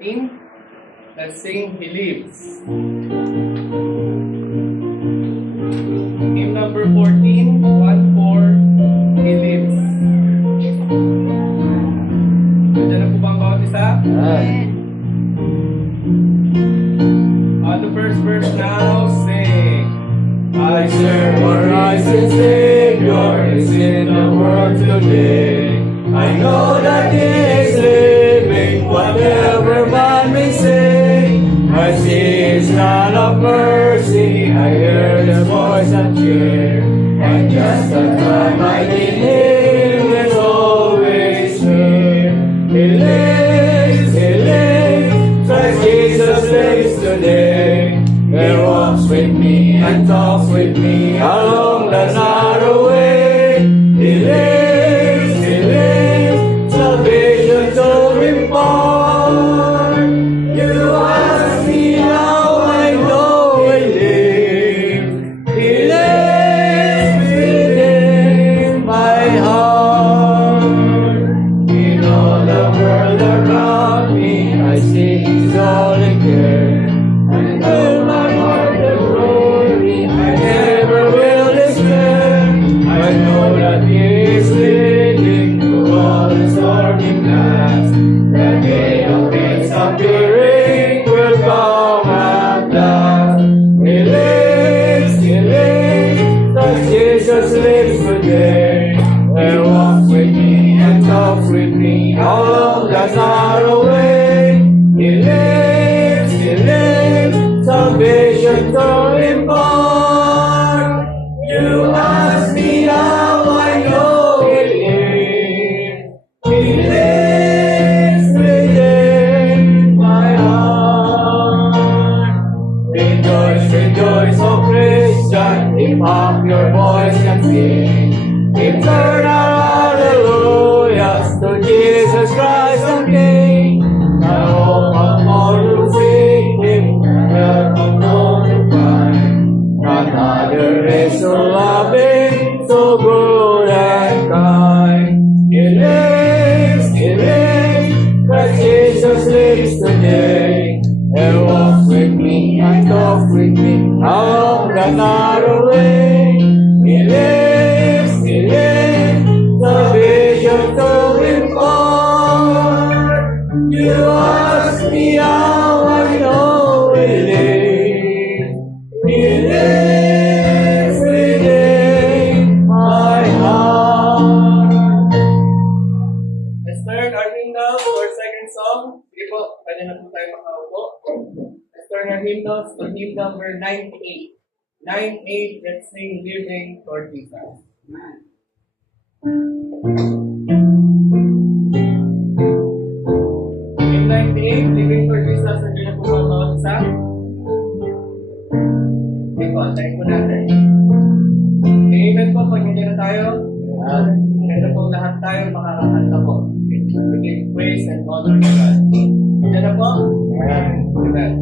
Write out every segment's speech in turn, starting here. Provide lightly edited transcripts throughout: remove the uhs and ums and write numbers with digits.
Let's sing He Lives. Hymn number 14, 1-4, He Lives. Nandiyan na po ba ang bawat isa? On the first verse now, sing. I serve a rising Savior is in the world today. I know that He is living, whatever man may say. I see His hand of mercy, I hear His voice and cheer. And just the time I need Him is always near. He lives, Christ Jesus lives today. He walks with me and talks with me along the narrow way. He lives, salvation to impart. You ask me how I know He lives. He lives within my heart. In all the world around me, I see His only care. And fill my heart with glory, I never will despair. I know that He is leading through all the stormy nights. The day of His appearing will come at last. He lives, Christ Jesus lives today. He walks with me and talks with me along the narrow way. He lives, salvation to impart. You ask me how I know He lives. He lives within my heart. Rejoice, O Christian, lift up your voice and sing. Eternal hallelujahs to Jesus Christ the King. I hope I'm more to sing Him, welcome known to find. Another is so loving, so good and kind. He lives, Christ Jesus lives today. He walks with me and talks with me along the narrow way. He lives, salvation to impart. You ask me how I know He lives. He lives within my heart. Let's turn our hymnals to our second song. Sige po, pwede na po tayo makaupo. Let's turn our hymnals to hymn number 98. 98, let's sing Living for Jesus. Hymn 98, Living for Jesus, nandiyan na po ba ang bawat isa? Sige po, tayo po natin. Amen po, pag nandiyan na tayo. Ganda po lahat tayo makakakanta po. We give praise and honor to God. Nandiyan na po? Amen.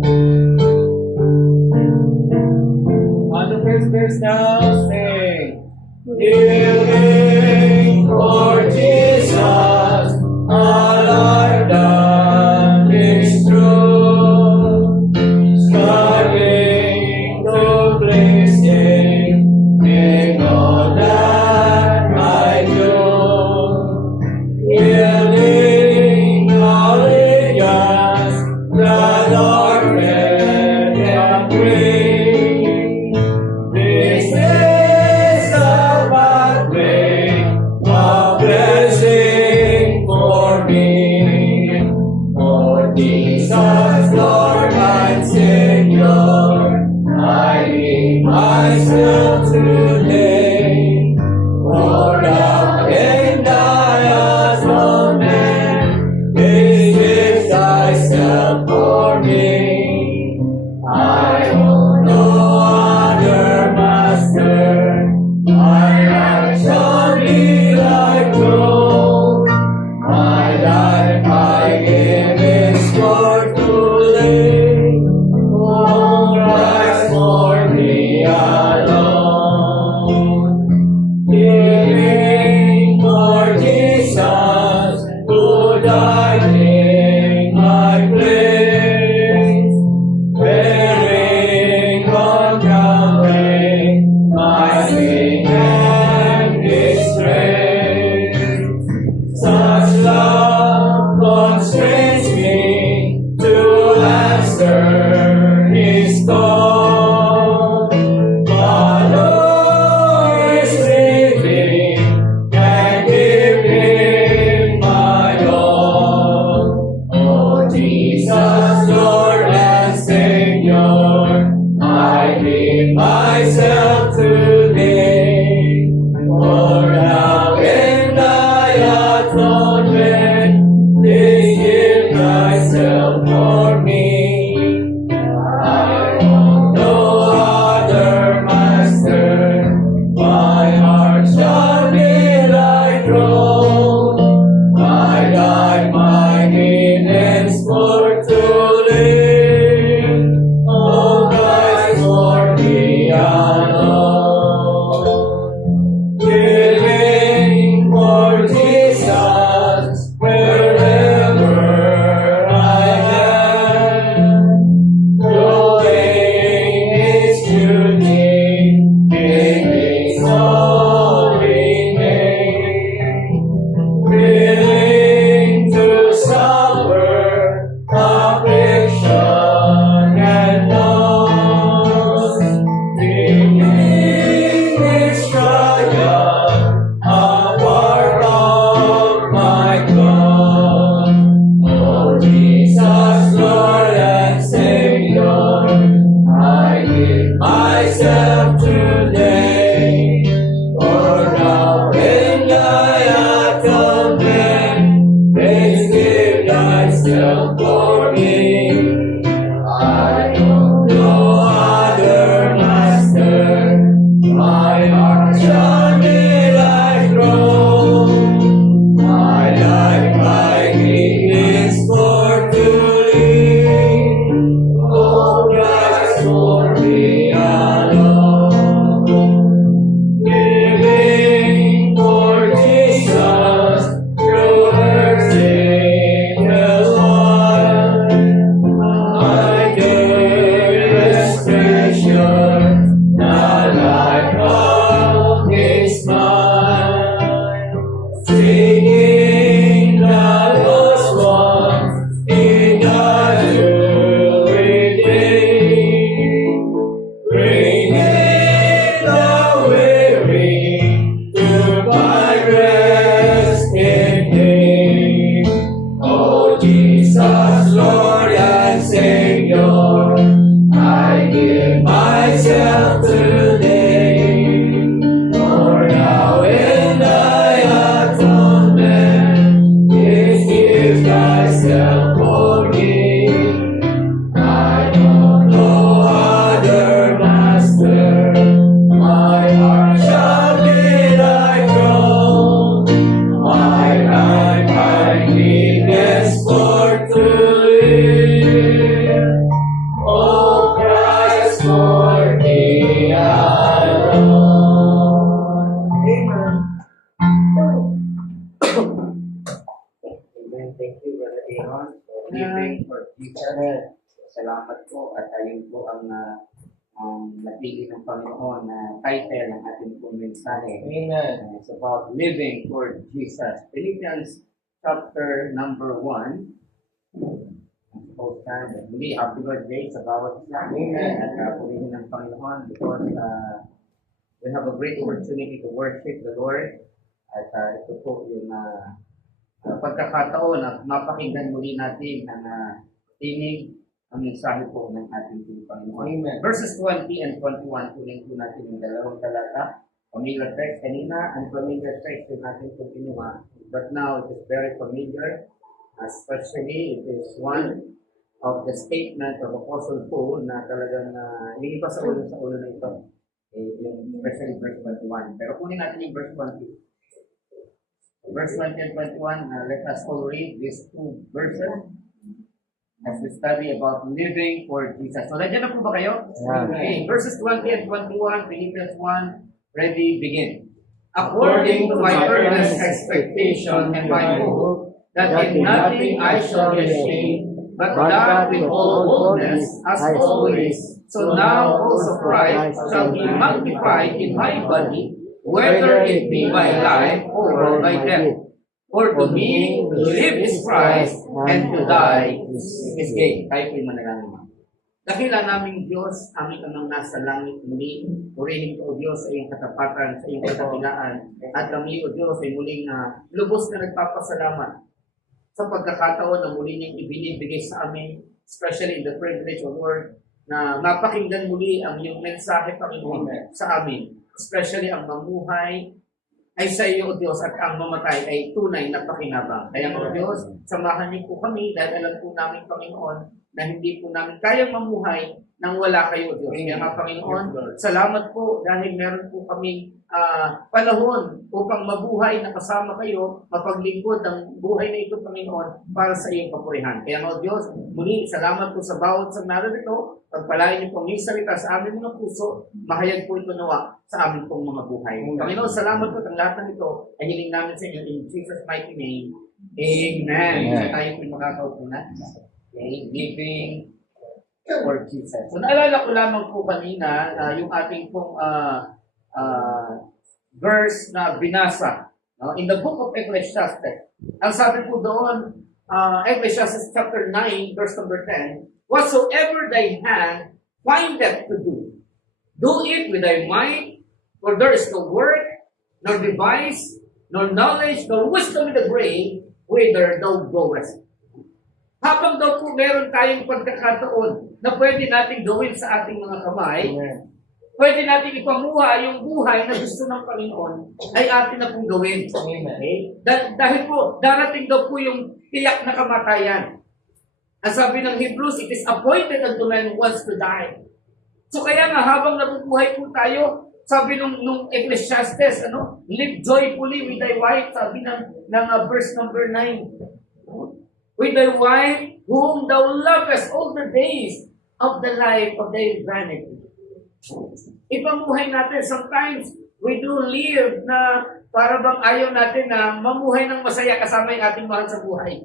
On the first verse now, sing. Living for Jesus, all I've done is true. Striving to please Him in all that I do. Healing allegiance that are fed and free. This is the pathway of blessing for me. For Jesus, Lord and Savior, I give myself today. For thou can die as one man, this is thyself for me. I own no other master, my life shall be like gold. My life I give is for today, oh Christ for me alone. Living for Jesus, who died in my place. Jesus, Lord and Savior, I give myself today. For now in thy atonement, please give thyself for me. I want no other master, my heart shall be thy throne. My life, my meanings for to live, oh Christ, for me alone. Living for Jesus, wherever I am, knowing His beauty in His holy name, willing to suffer affliction and loss, bringing His triumph apart of my cross. Oh Jesus, Lord and Savior, I give myself today. For now in thy atonement, please give thyself for me. I know no other master, my heart shall be thy throne. My life, my is for to live, oh Christ, for me alone. Living for Jesus, through earth's angels one, my dearest treasure, the life of His mind. Singing the lost ones in the new redeemed, bringing the weary to find rest in Him. Oh Jesus, Lord and Savior, I give myself today. For now in thy atonement, please give thyself for me. I know no other master, my heart shall be thy throne. My life, my needless for to live, oh Christ, for me alone. Amen. Thank you, Brother Aaron, for living for Jesus. Salamat po at ayun po ang napili ng Panginoon na title ng ating pong mensahe. Amen. It's about living for Jesus. Philippians chapter number 1. Suppose that muli happy birthday sa bawat isa. Amen. At purihin ng Panginoon because we have a great opportunity to worship the Lord. At ito po yung pagkakataon at mapakinggan muli natin ang tinig ang mensahe po ng ating Panginoon. Amen. Verses 20 and 21, tuloy po natin yung dalawang talata. Familiar text kanina, unfamiliar text yung natin po kinuha. But now it is very familiar, especially it is one of the statement of Apostle Paul na talagang hindi pa sa ulo na ito. Yung especially verse 21. Pero kunin natin yung verse 20. Verse 20 and 21, let us all read these two verses as we study about living for Jesus. So, nandiyan na po ba kayo? Okay. Verses 20 and 21, Philippians 1, ready, begin. According to my earnest expectation and my hope, that in nothing I shall be ashamed, but that with all boldness, as always, so now also Christ shall be magnified in my body, whether it be by life or by death. For to me, to live is Christ, and to die is gain. Tayo po'y manalangin. Dakila naming Diyos, aming amang nasa langit muli, purihin ko o Diyos sa iyong katapatan, sa iyong kadakilaan, at kami o Diyos ay muling lubos na nagpapasalamat sa pagkakataon na muli niyang ibinibigay sa amin, especially in the privilege of Lord, na mapakinggan muli ang iyong mensahe, Panginoon, sa amin. Especially ang mamuhay ay sa iyo, O Diyos, at ang mamatay ay tunay na pakinabang. Kaya, O Diyos, samahan niyo po kami dahil alam po namin, Panginoon, na hindi po namin kayang mamuhay nang wala kayo, Diyos. Kaya nga, Panginoon, salamat po dahil meron po kami panahon upang mabuhay na kasama kayo, mapaglingkod ang buhay na ito, Panginoon, para sa iyong papurihan. Kaya nga, Diyos, muli, salamat po sa bawat sa narito. Pagpalain niyo pong yung salita sa aming mga puso, mahayag po ito nawa sa aming pong mga buhay. Panginoon, salamat po ang lahat ng ito ay hiling namin sa inyo in Jesus' mighty name. Amen. Tayo po makakaupo na. Okay, giving for Jesus. So naalala ko lamang po kanina yung ating pong verse na binasa in the book of Ecclesiastes. Ang sabi po doon, Ecclesiastes chapter 9, verse number 10, whatsoever thy hand findeth to do, do it with thy mind, for there is no work, nor device, nor knowledge, nor wisdom in the grave, whither thou goest. Habang daw po meron tayong pagkakataon na pwede natin gawin sa ating mga kamay, pwede natin ipamuha yung buhay na gusto ng Panginoon, ay atin na pong gawin. Okay? Dahil po, darating daw po yung tiyak na kamatayan. Ang sabi ng Hebrews, it is appointed unto man who wants to die. So kaya nga, habang nabubuhay po tayo, sabi nung Ecclesiastes, live joyfully with thy wife, sabi ng verse number 9. With thy wife, whom thou lovest all the days of the life of thy vanity. Ipamuhay natin. Sometimes, we do live na para bang ayaw natin na mamuhay ng masaya kasama yung ating mahal sa buhay.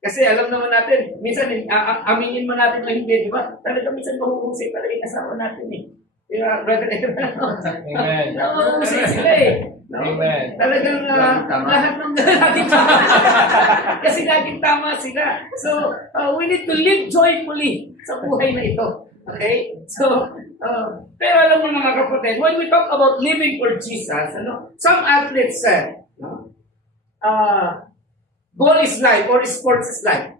Kasi alam naman natin, minsan, aminin mo natin o hindi, di ba? Talaga minsan mahuhusay talaga yung kasama natin eh. Di ba, brother? Amen. Mahuhusay sila eh. Amen. Talagang lahat ng laging tama. Kasi laging tama sila. So, we need to live joyfully sa buhay na ito. Okay? So, pero alam mo mga kapatid, when we talk about living for Jesus, some athletes said, goal is life or sports is life.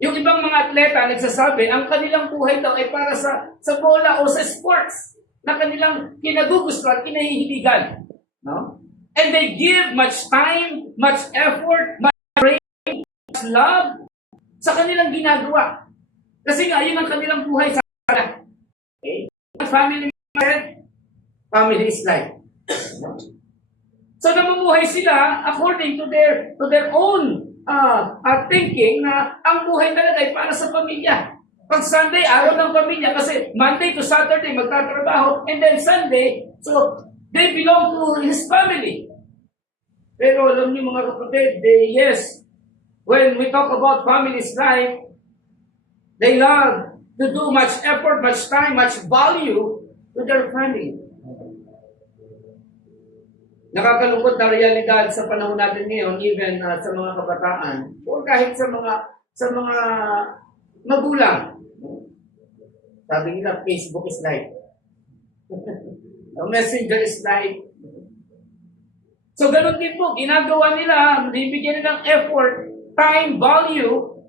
Yung ibang mga atleta nagsasabi, ang kanilang buhay daw ay para sa bola o sa sports na kanilang kinagugustuhan, kinahihiligan. And they give much time, much effort, much praise, much love sa kanilang ginagawa. Kasi nga, yun ang kanilang buhay sa kanila. Okay? Family mindset, family is life. So namumuhay sila according to their own thinking na ang buhay talaga ay para sa pamilya. Pag Sunday, araw ng pamilya kasi Monday to Saturday magtatrabaho and then Sunday, so they belong to his family. Pero alam niyo mga kapatid, yes, when we talk about family's life, they love to do much effort, much time, much value to their family. Nakakalungkot na realidad sa panahon natin ngayon, even sa mga kabataan, o kahit sa mga magulang. Sabi nila, Facebook is life. Messenger is life. So, ganun din po, ginagawa nila, bibigyan nila ng effort, time, value,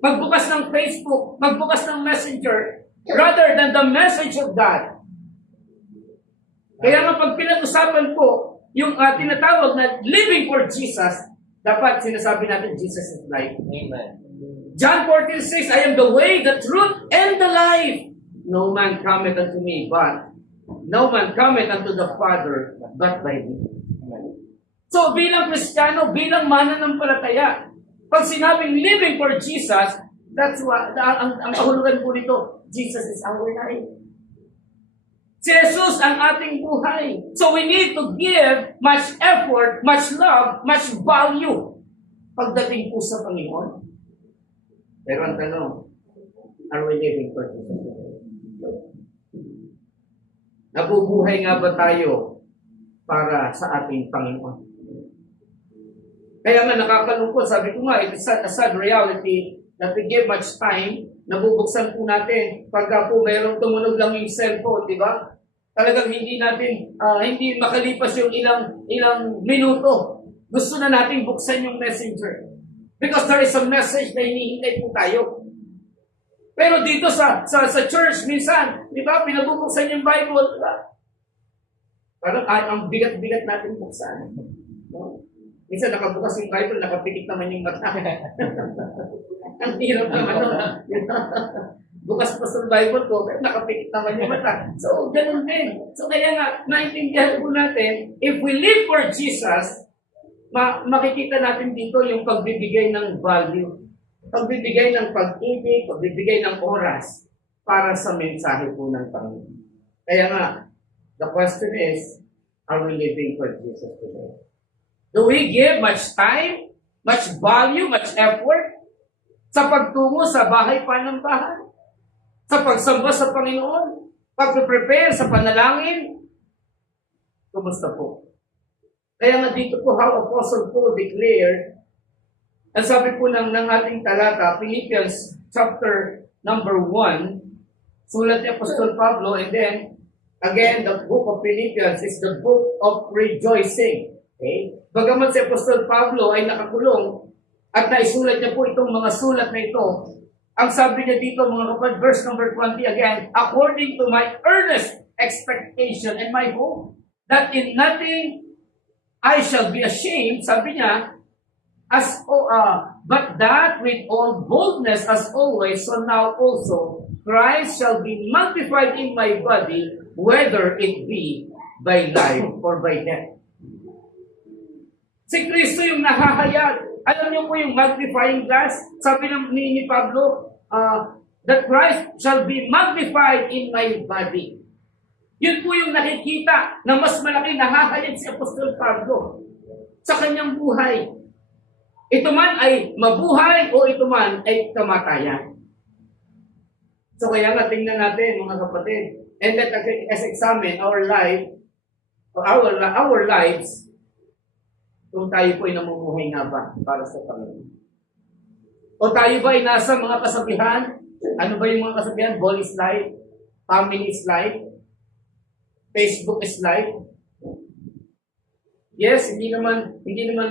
magbukas ng Facebook, magbukas ng Messenger, rather than the message of God. Kaya nga pag pinag-usapan po, yung tinatawag na living for Jesus, dapat sinasabi natin, Jesus is life. Amen. John 14:6, I am the way, the truth, and the life. No man cometh unto me, but no man cometh unto the Father, but by me. So bilang Kristiyano, bilang mananampalataya, pag sinabing living for Jesus, that's what, ang kahulugan po nito, Jesus is our life. Si Jesus ang ating buhay. So we need to give much effort, much love, much value pagdating po sa Panginoon. Pero ang tanong, are we living for Jesus? Nabubuhay nga ba tayo para sa ating Panginoon? Kaya nga nakakalungkot, sabi ko nga, it is a sad reality that we give much time, nabubuksan po natin pagka po mayroong tumunog lang yung cellphone, di ba? Talagang hindi natin, hindi makalipas yung ilang minuto. Gusto na natin buksan yung messenger. Because there is a message na hinihintay po tayo. Pero dito sa church, minsan, di ba, pinabubuksan yung Bible, di ba? Parang ang bigat-bigat natin buksan. No? Minsan nakabukas yung Bible, nakapikit naman yung mata. Ang hirap naman, no? Bukas pa sa Bible ko, pero nakapikit naman yung mata. So, ganun din. So, kaya nga, naintindihan po natin, if we live for Jesus, makikita natin dito yung pagbibigay ng value. Pagbibigay ng pag-ibig, pagbibigay ng oras para sa mensahe po ng Panginoon. Kaya nga, the question is, are we living for Jesus today? Do we give much time, much value, much effort sa pagtungo sa bahay panambahan? Sa pagsamba sa Panginoon? Pag-prepare sa panalangin? Kumusta po? Kaya nga dito po how Apostle Paul declared, ang sabi po ng ating talata, Philippians chapter number 1, sulat ni Apostol Pablo, and then, again, the book of Philippians is the book of rejoicing. Okay? Bagamat si Apostol Pablo ay nakakulong at naisulat niya po itong mga sulat na ito, ang sabi niya dito, mga kapatid, verse number 20 again, according to my earnest expectation and my hope, that in nothing I shall be ashamed, sabi niya, but that with all boldness as always, so now also, Christ shall be magnified in my body, whether it be by life or by death. Si Kristo yung nahahayag. Alam niyo po yung magnifying glass? Sabi ni Pablo, that Christ shall be magnified in my body. Yun po yung nakikita na mas malaki nahahayag si Apostol Pablo sa kanyang buhay. Ito man ay mabuhay o ito man ay kamatayan. So kaya nga tingnan natin mga kapatid, and let us examine our life, our lives, kung tayo po ay namumuhay nga ba para sa Panginoon. O tayo ba ay nasa mga kasabihan? Ano ba yung mga kasabihan? Ball is life, family is life, Facebook is life. Yes, hindi naman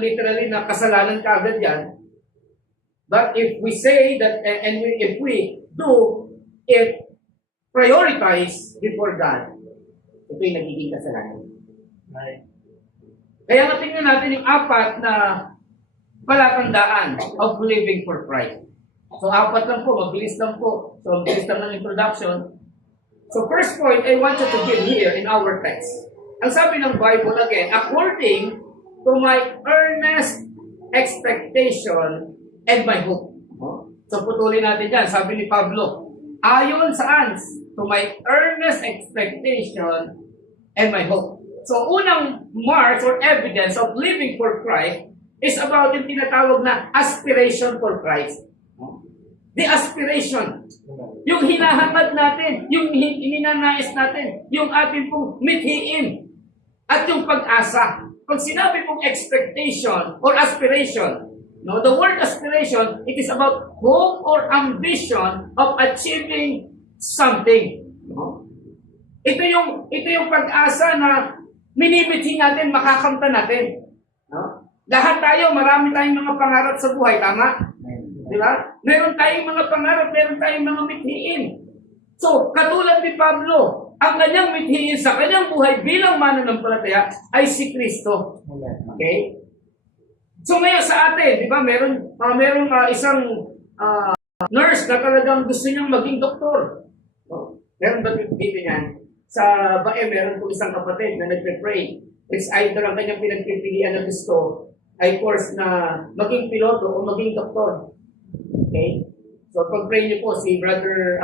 literally na kasalanan kaagad yan. But if we say that, and if we do it, prioritize before God, ito yung nagiging kasalanan. Right. Kaya nga tingnan natin yung 4 na palatandaan of living for Christ. So 4 lang po, mabilis lang po. So mabilis lang ng introduction. So first point I want you to give here in our text. Ang sabi ng Bible again, according to my earnest expectation and my hope. So putulin natin yan. Sabi ni Pablo, ayon saan? To my earnest expectation and my hope. So unang mark or evidence of living for Christ is about yung tinatawag na aspiration for Christ. The aspiration. Yung hinahangad natin, yung hininanais natin, yung ating pong mithiin. At yung pag-asa. Pag sinabi pong expectation or aspiration, no, the word aspiration, it is about hope or ambition of achieving something. No? Ito yung pag-asa na minimithi natin, makakamta natin. No? Lahat tayo, marami tayong mga pangarap sa buhay, tama? Di ba? Meron tayong mga pangarap, meron tayong mga mithiin. So, katulad ni Pablo, ang kanyang mithiin sa kanyang buhay bilang mananampalataya ay si Kristo. Okay? So ngayon sa atin, di ba, meron isang nurse na talagang gusto niyang maging doktor. Meron ba dito yan? Sa Bae, meron po isang kapatid na nagpe-pray. It's either ang kanyang pinagpipilian na gusto ay course na maging piloto o maging doktor. Okay? So pag-pray niyo po si Brother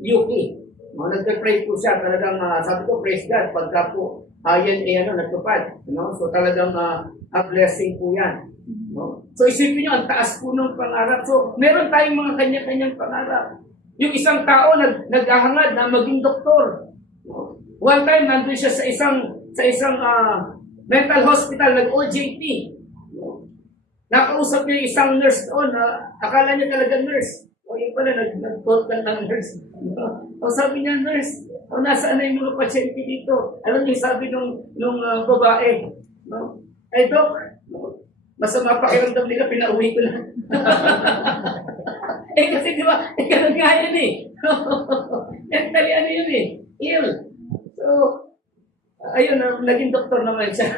Yuki. Nagpe-pray po siya, talagang sabi ko, praise God, pagka po, yan nagtupad. So talagang a blessing po yan. No? So isipin nyo, ang taas po ng pangarap. So meron tayong mga kanya-kanyang pangarap. Yung isang tao naghahangad na maging doktor. No? One time, nandun siya sa isang mental hospital, nag-OJT. No? Nakausap niya yung isang nurse doon, akala niya talaga nurse. O yun pala, nag-talk ng nurse. O sabi niya, nurse, nasaan na yung mga pasyente dito? Alam niyo, sabi nung babae, no? Ay, Doc, Masama pakiramdam nila, pinauwi ko lang. Kasi di ba, ganun nga yun eh. Mentally, ano yun eh, ill. So, ayun, naging doktor naman siya.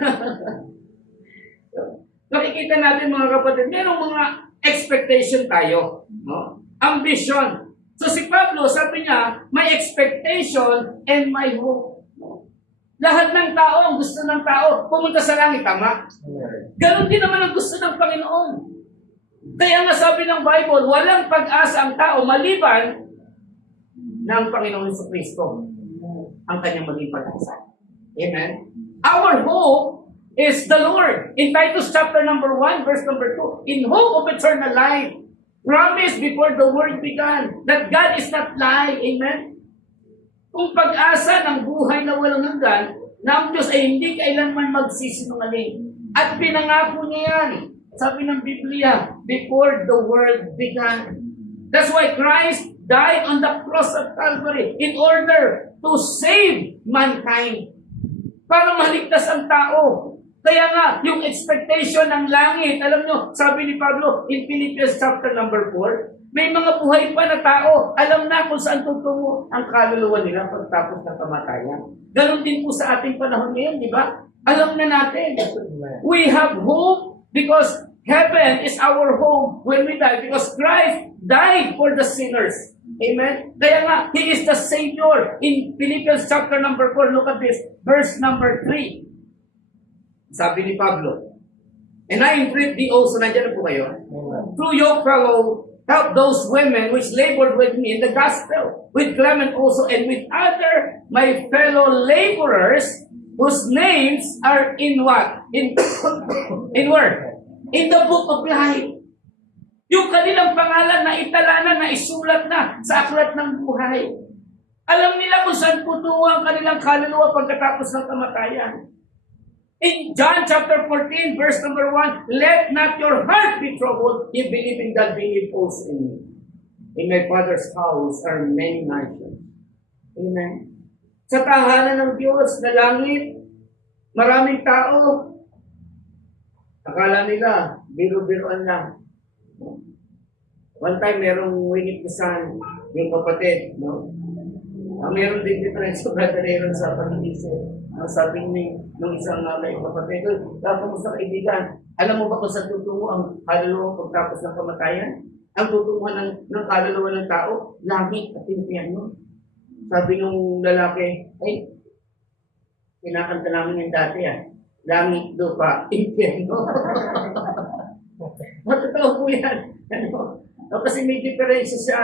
So, nakikita natin mga kapatid, merong mga expectation tayo. No? Ambition. So si Pablo, sabi niya, may expectation and my hope. No? Lahat ng tao, ang gusto ng tao, pumunta sa langit, tama? Ganon din naman ang gusto ng Panginoon. Kaya nga sabi ng Bible, walang pag-asa ang tao maliban ng Panginoon sa Kristo. Ang kanyang maging pag-asa. Amen? Our hope is the Lord. In Titus chapter number 1, verse number 2, in hope of eternal life, promised before the world began, that God is not lying. Amen? Kung pag-asa ng buhay na walang hanggan, na ang Diyos ay hindi kailanman magsisinungaling. At pinangako niya yan. Sabi ng Biblia, before the world began. That's why Christ died on the cross of Calvary in order to save mankind. Para maligtas ang tao. Kaya nga, yung expectation ng langit, alam nyo, sabi ni Pablo in Philippians chapter number 4, may mga buhay pa na tao, alam na kung saan tutungo ang kaluluwa nila pagtapos ng kamatayan. Ganon din po sa ating panahon ngayon, di ba? Alam na natin. We have hope because heaven is our home when we die because Christ died for the sinners. Amen? Kaya nga, He is the Savior. In Philippians chapter number 4, look at this, verse number 3. Sabi ni Pablo, and I entreat thee also, nandiyan na po kayo, through your fellow, help those women which labored with me in the gospel, with Clement also, and with other my fellow laborers, whose names are in what? In where? In the book of life. Yung kanilang pangalan na itala na isulat na sa aklat ng buhay. Alam nila kung saan putungo ang kanilang kaluluwa pagkatapos ng kamatayan. In John chapter 14, verse number 1, let not your heart be troubled. You believe in God, believe also in me. In my Father's house are many mansions. Amen. Sa tahanan ng Diyos na langit, maraming tao. Akala nila, biro-biroan lang. One time, merong winippisan yung kapatid, no? Meron din difference sa brother Aaron sa pag-iisip. Sabi ng isang kapatid, kamusta kaibigan? Alam mo ba kung saan tutungo ang kaluluwa pagtapos ng kamatayan? Ang tutunguhan ng kaluluwa ng tao, langit at impyerno. Sabi nung lalaki, ay, kinakanta namin yung dati langit, lupa, impyerno. Matotoo po yan. Kasi may diferensya siya.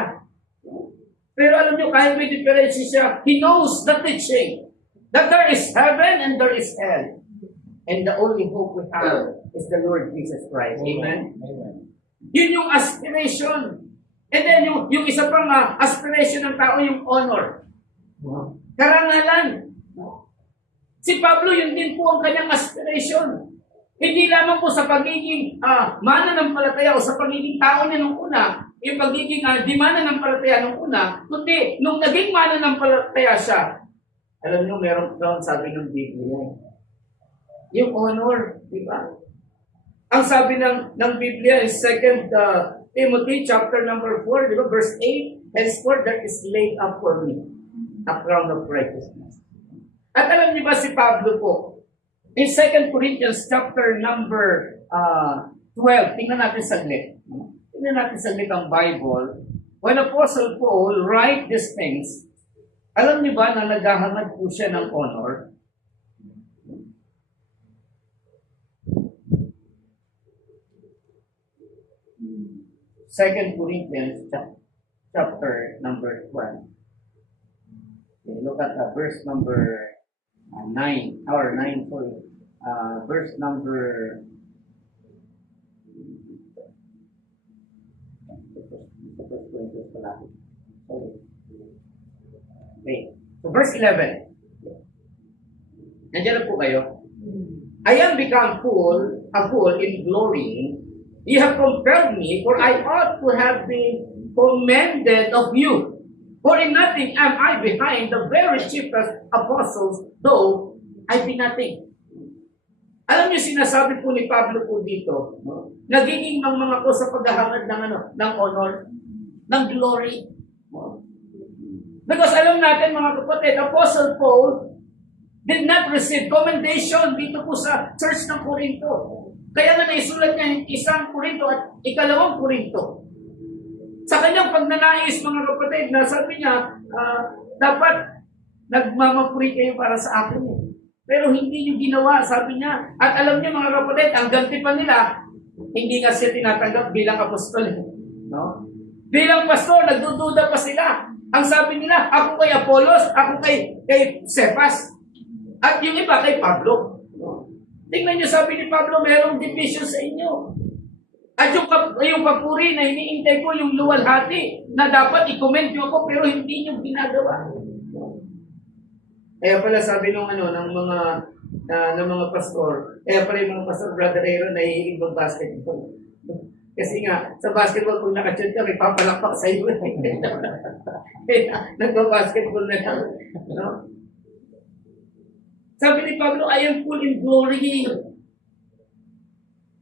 Pero alam nyo, kahit may diferensya siya, He knows the teaching that there is heaven and there is hell. And the only hope we have is the Lord Jesus Christ. Amen? Amen. Yun yung aspiration. And then yung isa pang aspiration ng tao, yung honor. Karangalan. Si Pablo, yun din po ang kanyang aspiration. Hindi lamang po sa pagiging mananampalataya o sa pagiging tao niya nung una, yung pagiging di mananampalataya nung una, kundi nung naging mananampalataya siya, alam niyo, meron sabi ng Biblia. Yung honor, di ba? Ang sabi ng Biblia is 2 Timothy chapter number 4, di ba? Verse 8, henceforth there is laid up for me a crown of righteousness. At alam niyo ba si Pablo po, in 2 Corinthians chapter number 12, tingnan natin saglit. Tingnan natin saglit ang Bible. When Apostle Paul write these things, alam niyo ba na naghahangad po siya ng honor? Second Corinthians chapter number 12. Okay, look at verse number 9, or 9, sorry. Verse number okay. So verse 11. Nandiyan na po kayo. I am become a fool in glorying. You have compelled me, for I ought to have been commended of you. For in nothing am I behind the very chiefest apostles, though I be nothing. Alam niyo, sinasabi po ni Pablo po dito, no? Nagiging mga ko sa paghahangad ng ng honor, ng glory. No? Because alam natin mga kapatid, Apostle Paul did not receive commendation dito po sa church ng Corinto. Kaya nga naisulat niya yung 1 Corinto at 2 Corinto. Sa kanyang pagnanais mga kapatid, na sabi niya, dapat nagmamapuri kayo para sa akin eh. Pero hindi niyo ginawa, sabi niya. At alam niyo mga kapatid, ang ganti pa nila, hindi nga siya tinatanggap bilang apostol. No? Bilang pastor, nagdududa pa sila. Ang sabi nila, ako kay Apollos, ako kay Cephas. At yung iba kay Pablo. No? Tingnan niyo, sabi ni Pablo, mayroong division sa inyo. At yung papuri na hiniintay ko, yung luwalhati, na dapat i-comment niyo ako, pero hindi niyo ginagawa. Kaya pala sabi ng mga pastor, kaya pala yung mga pastor, Brother Aaron, nahihilig mag-basketball. Kasi nga, sa basketball, kung nakachut ka, may papalakpak sa iyo. Nagba-basketball na lang. No? Sabi ni Pablo, I am full in glory.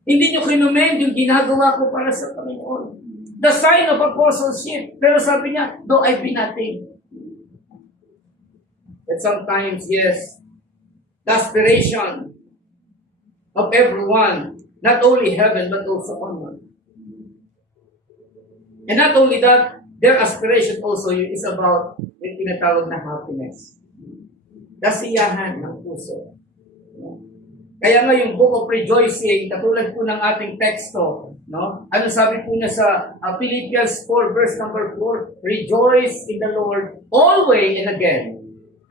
Hindi nyo kinumen yung ginagawa ko para sa Panginoon. The sign of apostleship. Pero sabi niya, though I be nothing. And sometimes, yes, the aspiration of everyone, not only heaven, but also on earth. And not only that, their aspiration also is about yung tinatawag na happiness. Kasiyahan ng puso. Kaya nga yung book of rejoicing, katulad po ng ating teksto, no? Ano sabi po niya sa Philippians 4 verse number 4? Rejoice in the Lord always and again.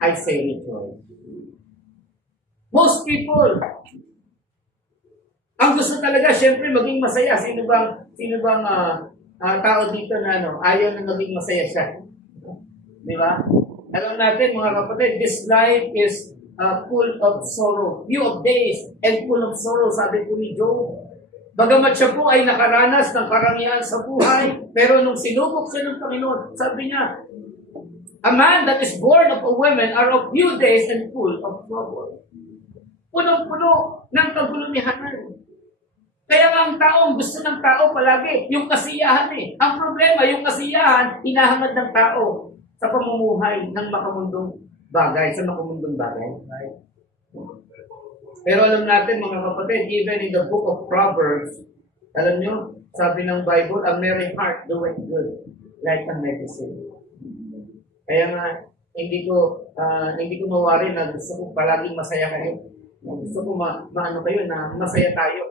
I say rejoice. Most people, ang gusto talaga, syempre, maging masaya. Sino bang tao dito na ayaw na maging masaya siya? Di ba? Alam natin, mga kapatid, this life is full of sorrow. Few of days and full of sorrow, sabi po ni Job. Bagamat siya po ay nakaranas ng karangyaan sa buhay, pero nung sinubok siya ng Panginoon, sabi niya, a man that is born of a woman are of few days and full of trouble. Punong-puno ng kagulumihanan. Kaya nga ang taong gusto ng tao palagi, yung kasiyahan eh. Ang problema, yung kasiyahan, hinahangad ng tao sa pamumuhay ng makamundong bagay, sa makamundong bagay. Right? Pero alam natin mga kapatid, even in the book of Proverbs, alam nyo, sabi ng Bible, a merry heart doeth good, like a medicine. Kaya nga, hindi ko mawari na gusto ko palaging masaya kayo. Gusto ko maano kayo na masaya tayo.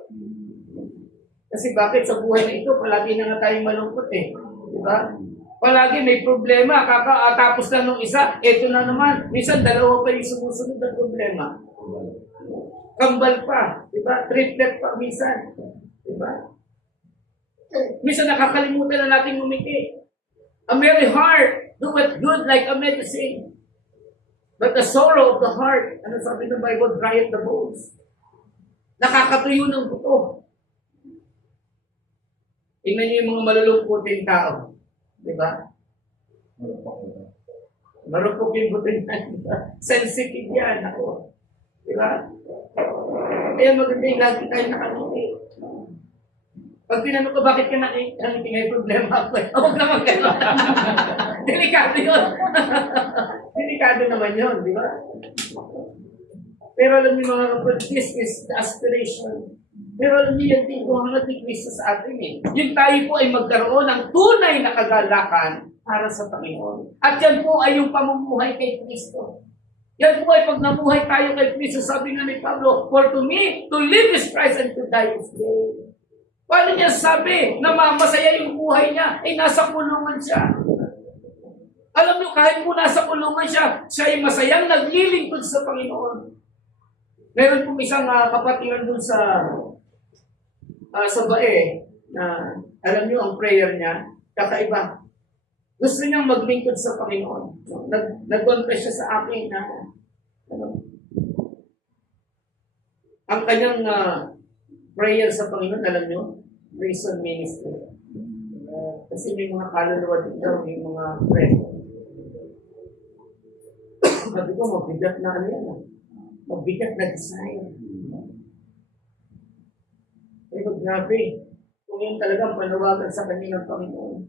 Kasi bakit sa buhay na ito, palagi na nga tayong malungkot eh. Diba? Palagi may problema, tapos na nung isa, eto na naman. Minsan, dalawa pa yung sumusunod na problema. Kambal pa, diba? Triplet pa minsan. Diba? Minsan nakakalimutan na natin umiti. A merry heart doeth good like a medicine. But the sorrow of the heart, ano sabi ng Bible, drieth the bones. Nakakatuyo ng buto. Tingnan niyo yung mga malulungkuting tao. Diba? Marupok yung buto yan. Sensitive yan ako. Diba? Kaya maganda yung lagi tayo nakaluti. Pag tinanong ko, bakit ka nakikita? May problema ako. Huwag naman gano'n. Delikado yun. Delikado naman yun, di ba? Pero alam niyo mga kapatid, this is the aspiration. Pero alam niyo yung tingkuhangat ni Kristo sa atin eh. Yung tayo po ay magkaroon ng tunay na kagalakan para sa Panginoon. At yan po ay yung pamumuhay kay Kristo. Yan po ay pag namuhay tayo kay Kristo, sabi nga ni Pablo, for to me, to live is Christ and to die is gain. Paano niya sabi na masaya yung buhay niya, ay nasa kulungan siya? Alam niyo, kahit po nasa kulungan siya, siya ay masayang naglilingkod sa Panginoon. Meron pong isang kapatiran dun sa bae, na alam niyo, ang prayer niya, kakaiba. Gusto niyang maglingkod sa Panginoon. Nag-confess siya sa akin na ang kanyang prayer sa Panginoon, alam niyo, prison ministry. Kasi may mga kaluluwa dito, may mga preso. Sabi ko, mabigat na ano yan. Mabigat na design. Pero grabe, kung yun talagang panawagan sa kanya ng Panginoon.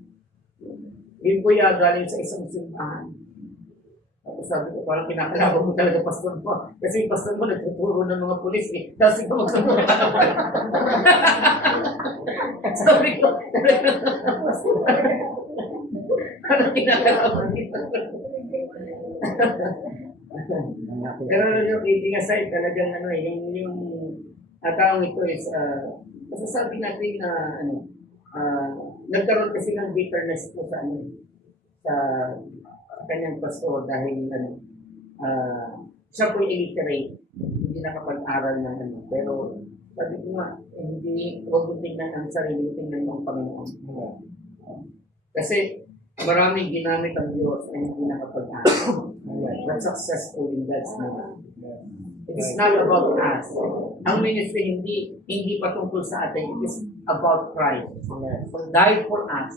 Yun po galing sa isang simbahan. Tapos sabi ko, parang kinakalaban mo talaga pastor mo. Kasi yung pastor mo nagtuturo ng mga pulis eh. Tapos ikaw magtuturo ka naman. Sabi ko, parang kinakalaban dito. Pero yung kidding aside, talagang ano eh, yung taong ito is, masasabi natin na nagkaroon kasi ng bitterness po sa sa kanyang pastor dahil siya po illiterate, hindi nakapag-aral ng pero sabi ko nga, hindi, huwag mo tingnan ang sarili, tingnan mo ang Panginoon. Kasi maraming ginamit ang Diyos ay hindi nakapag-aral. But successful in God's name. It is not about us. Ang ministry hindi patungkol sa atin. It is about Christ. Who died for us.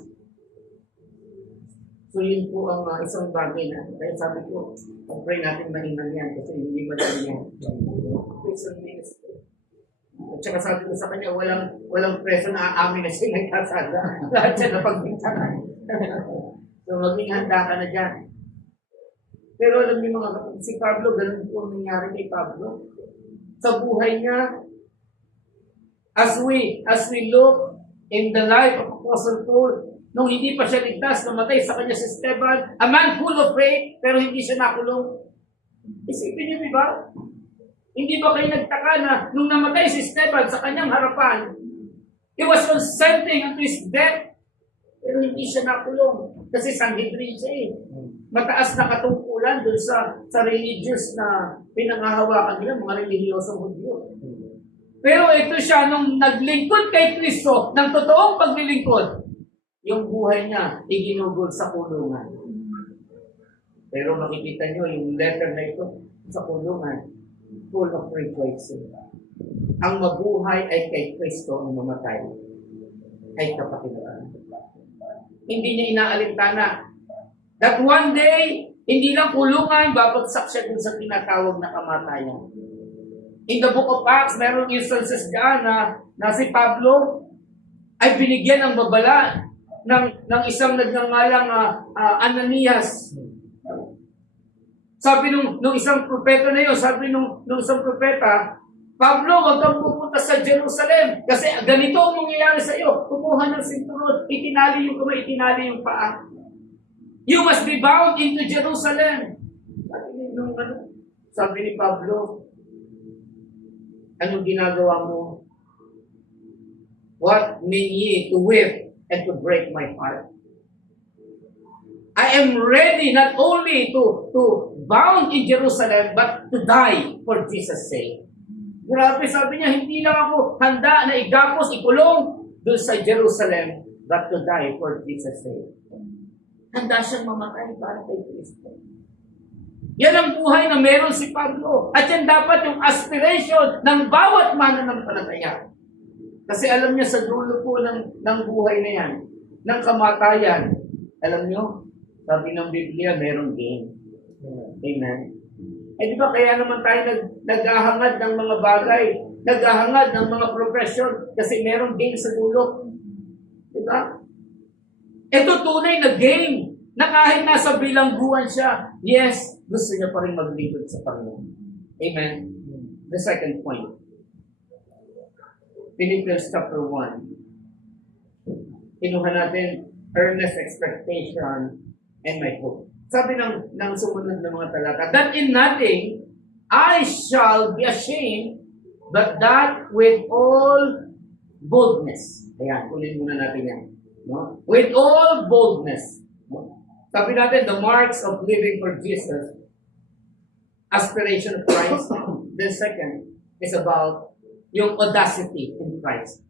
So yun po ang isang bagay na. Kaya sabi ko, pag-pray natin maninag yan kasi hindi madali yan. Christian ministry. At saka sabi ko sa kanya, walang preso na aamin na siya nagkasada. Lahat siya napagbintangan. So maging handa ka na dyan. Pero alam niyo mga kapatid, si Pablo, ganun po nangyari kay Pablo. Sa buhay niya, as we look in the life of Apostle Paul, nung hindi pa siya ligtas, namatay sa kanya si Esteban, a man full of faith, pero hindi siya nakulong. Isipin niyo, di ba? Hindi ba kayo nagtaka na nung namatay si Esteban sa kanyang harapan, he was consenting unto his death, pero hindi siya nakulong. Kasi Sanhedrin siya eh. Mataas na katungkulan doon sa religious na pinangahawakan nila, mga relihiyosong Hudyo. Pero ito siya, nung naglingkod kay Kristo, ng totoong paglilingkod, yung buhay niya, iginugol sa kulungan. Pero makikita nyo, yung letter na ito, sa kulungan, full of rejoicing. Ang mabuhay ay kay Kristo, ang mamatay ay kapatiran. Hindi niya inaalintana that one day, hindi lang kulungan, babagsak siya dun sa tinatawag na kamatayan. In the book of Acts, merong instances dyan na si Pablo ay binigyan ng babala ng isang nagngangalang Ananias. Sabi nung isang propeta na yun, sabi nung isang propeta, Pablo, huwag kang pupunta sa Jerusalem kasi ganito ang mangyayari sa iyo. Kumuha ng sinturon, itinali yung kamay, itinali yung paa. You must be bound into Jerusalem. Sabi ni Pablo, anong ginagawa mo? What mean ye to whip and to break my heart? I am ready not only to bound in Jerusalem, but to die for Jesus' sake. Grabe, sabi niya, hindi lang ako handa na igapos, ikulong doon sa Jerusalem, but to die for Jesus' sake. Handa siyang mamatay para kay Kristo. Yan ang buhay na meron si Pablo. At yan dapat yung aspiration ng bawat mananampalataya. Kasi alam niya sa dulo po ng buhay na yan, ng kamatayan, alam niyo, sabi ng Biblia, meron gain. Amen. Eh di ba kaya naman tayo naghahangad ng mga bagay, naghahangad ng mga profession kasi merong gain sa dulo. Di ba? Ito tunay na gain na kahit nasa bilangguan siya, yes, gusto niya pa rin maglingkod sa Panginoon. Amen. The second point. Philippians chapter 1. Kinuha natin earnest expectation and my hope. Sabi ng sumunod na mga talata, that in nothing I shall be ashamed, but that with all boldness. Ayan, ulit muna natin yan. No? With all boldness. No? Sabi natin, the marks of living for Jesus, aspiration of Christ. The second is about yung audacity in Christ.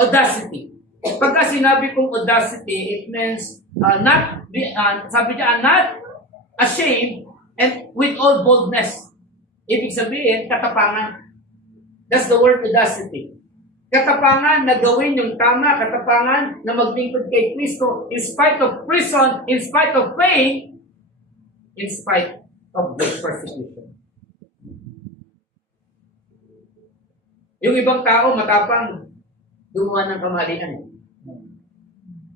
Audacity. Pagka sinabi kong audacity, it means sabi niya, not ashamed and with all boldness. Ibig sabihin, katapangan. That's the word audacity. Katapangan na gawin yung tama, katapangan na maglingkod kay Kristo in spite of prison, in spite of pain, in spite of the persecution. Yung ibang tao matapang, gumawa ng kamalian.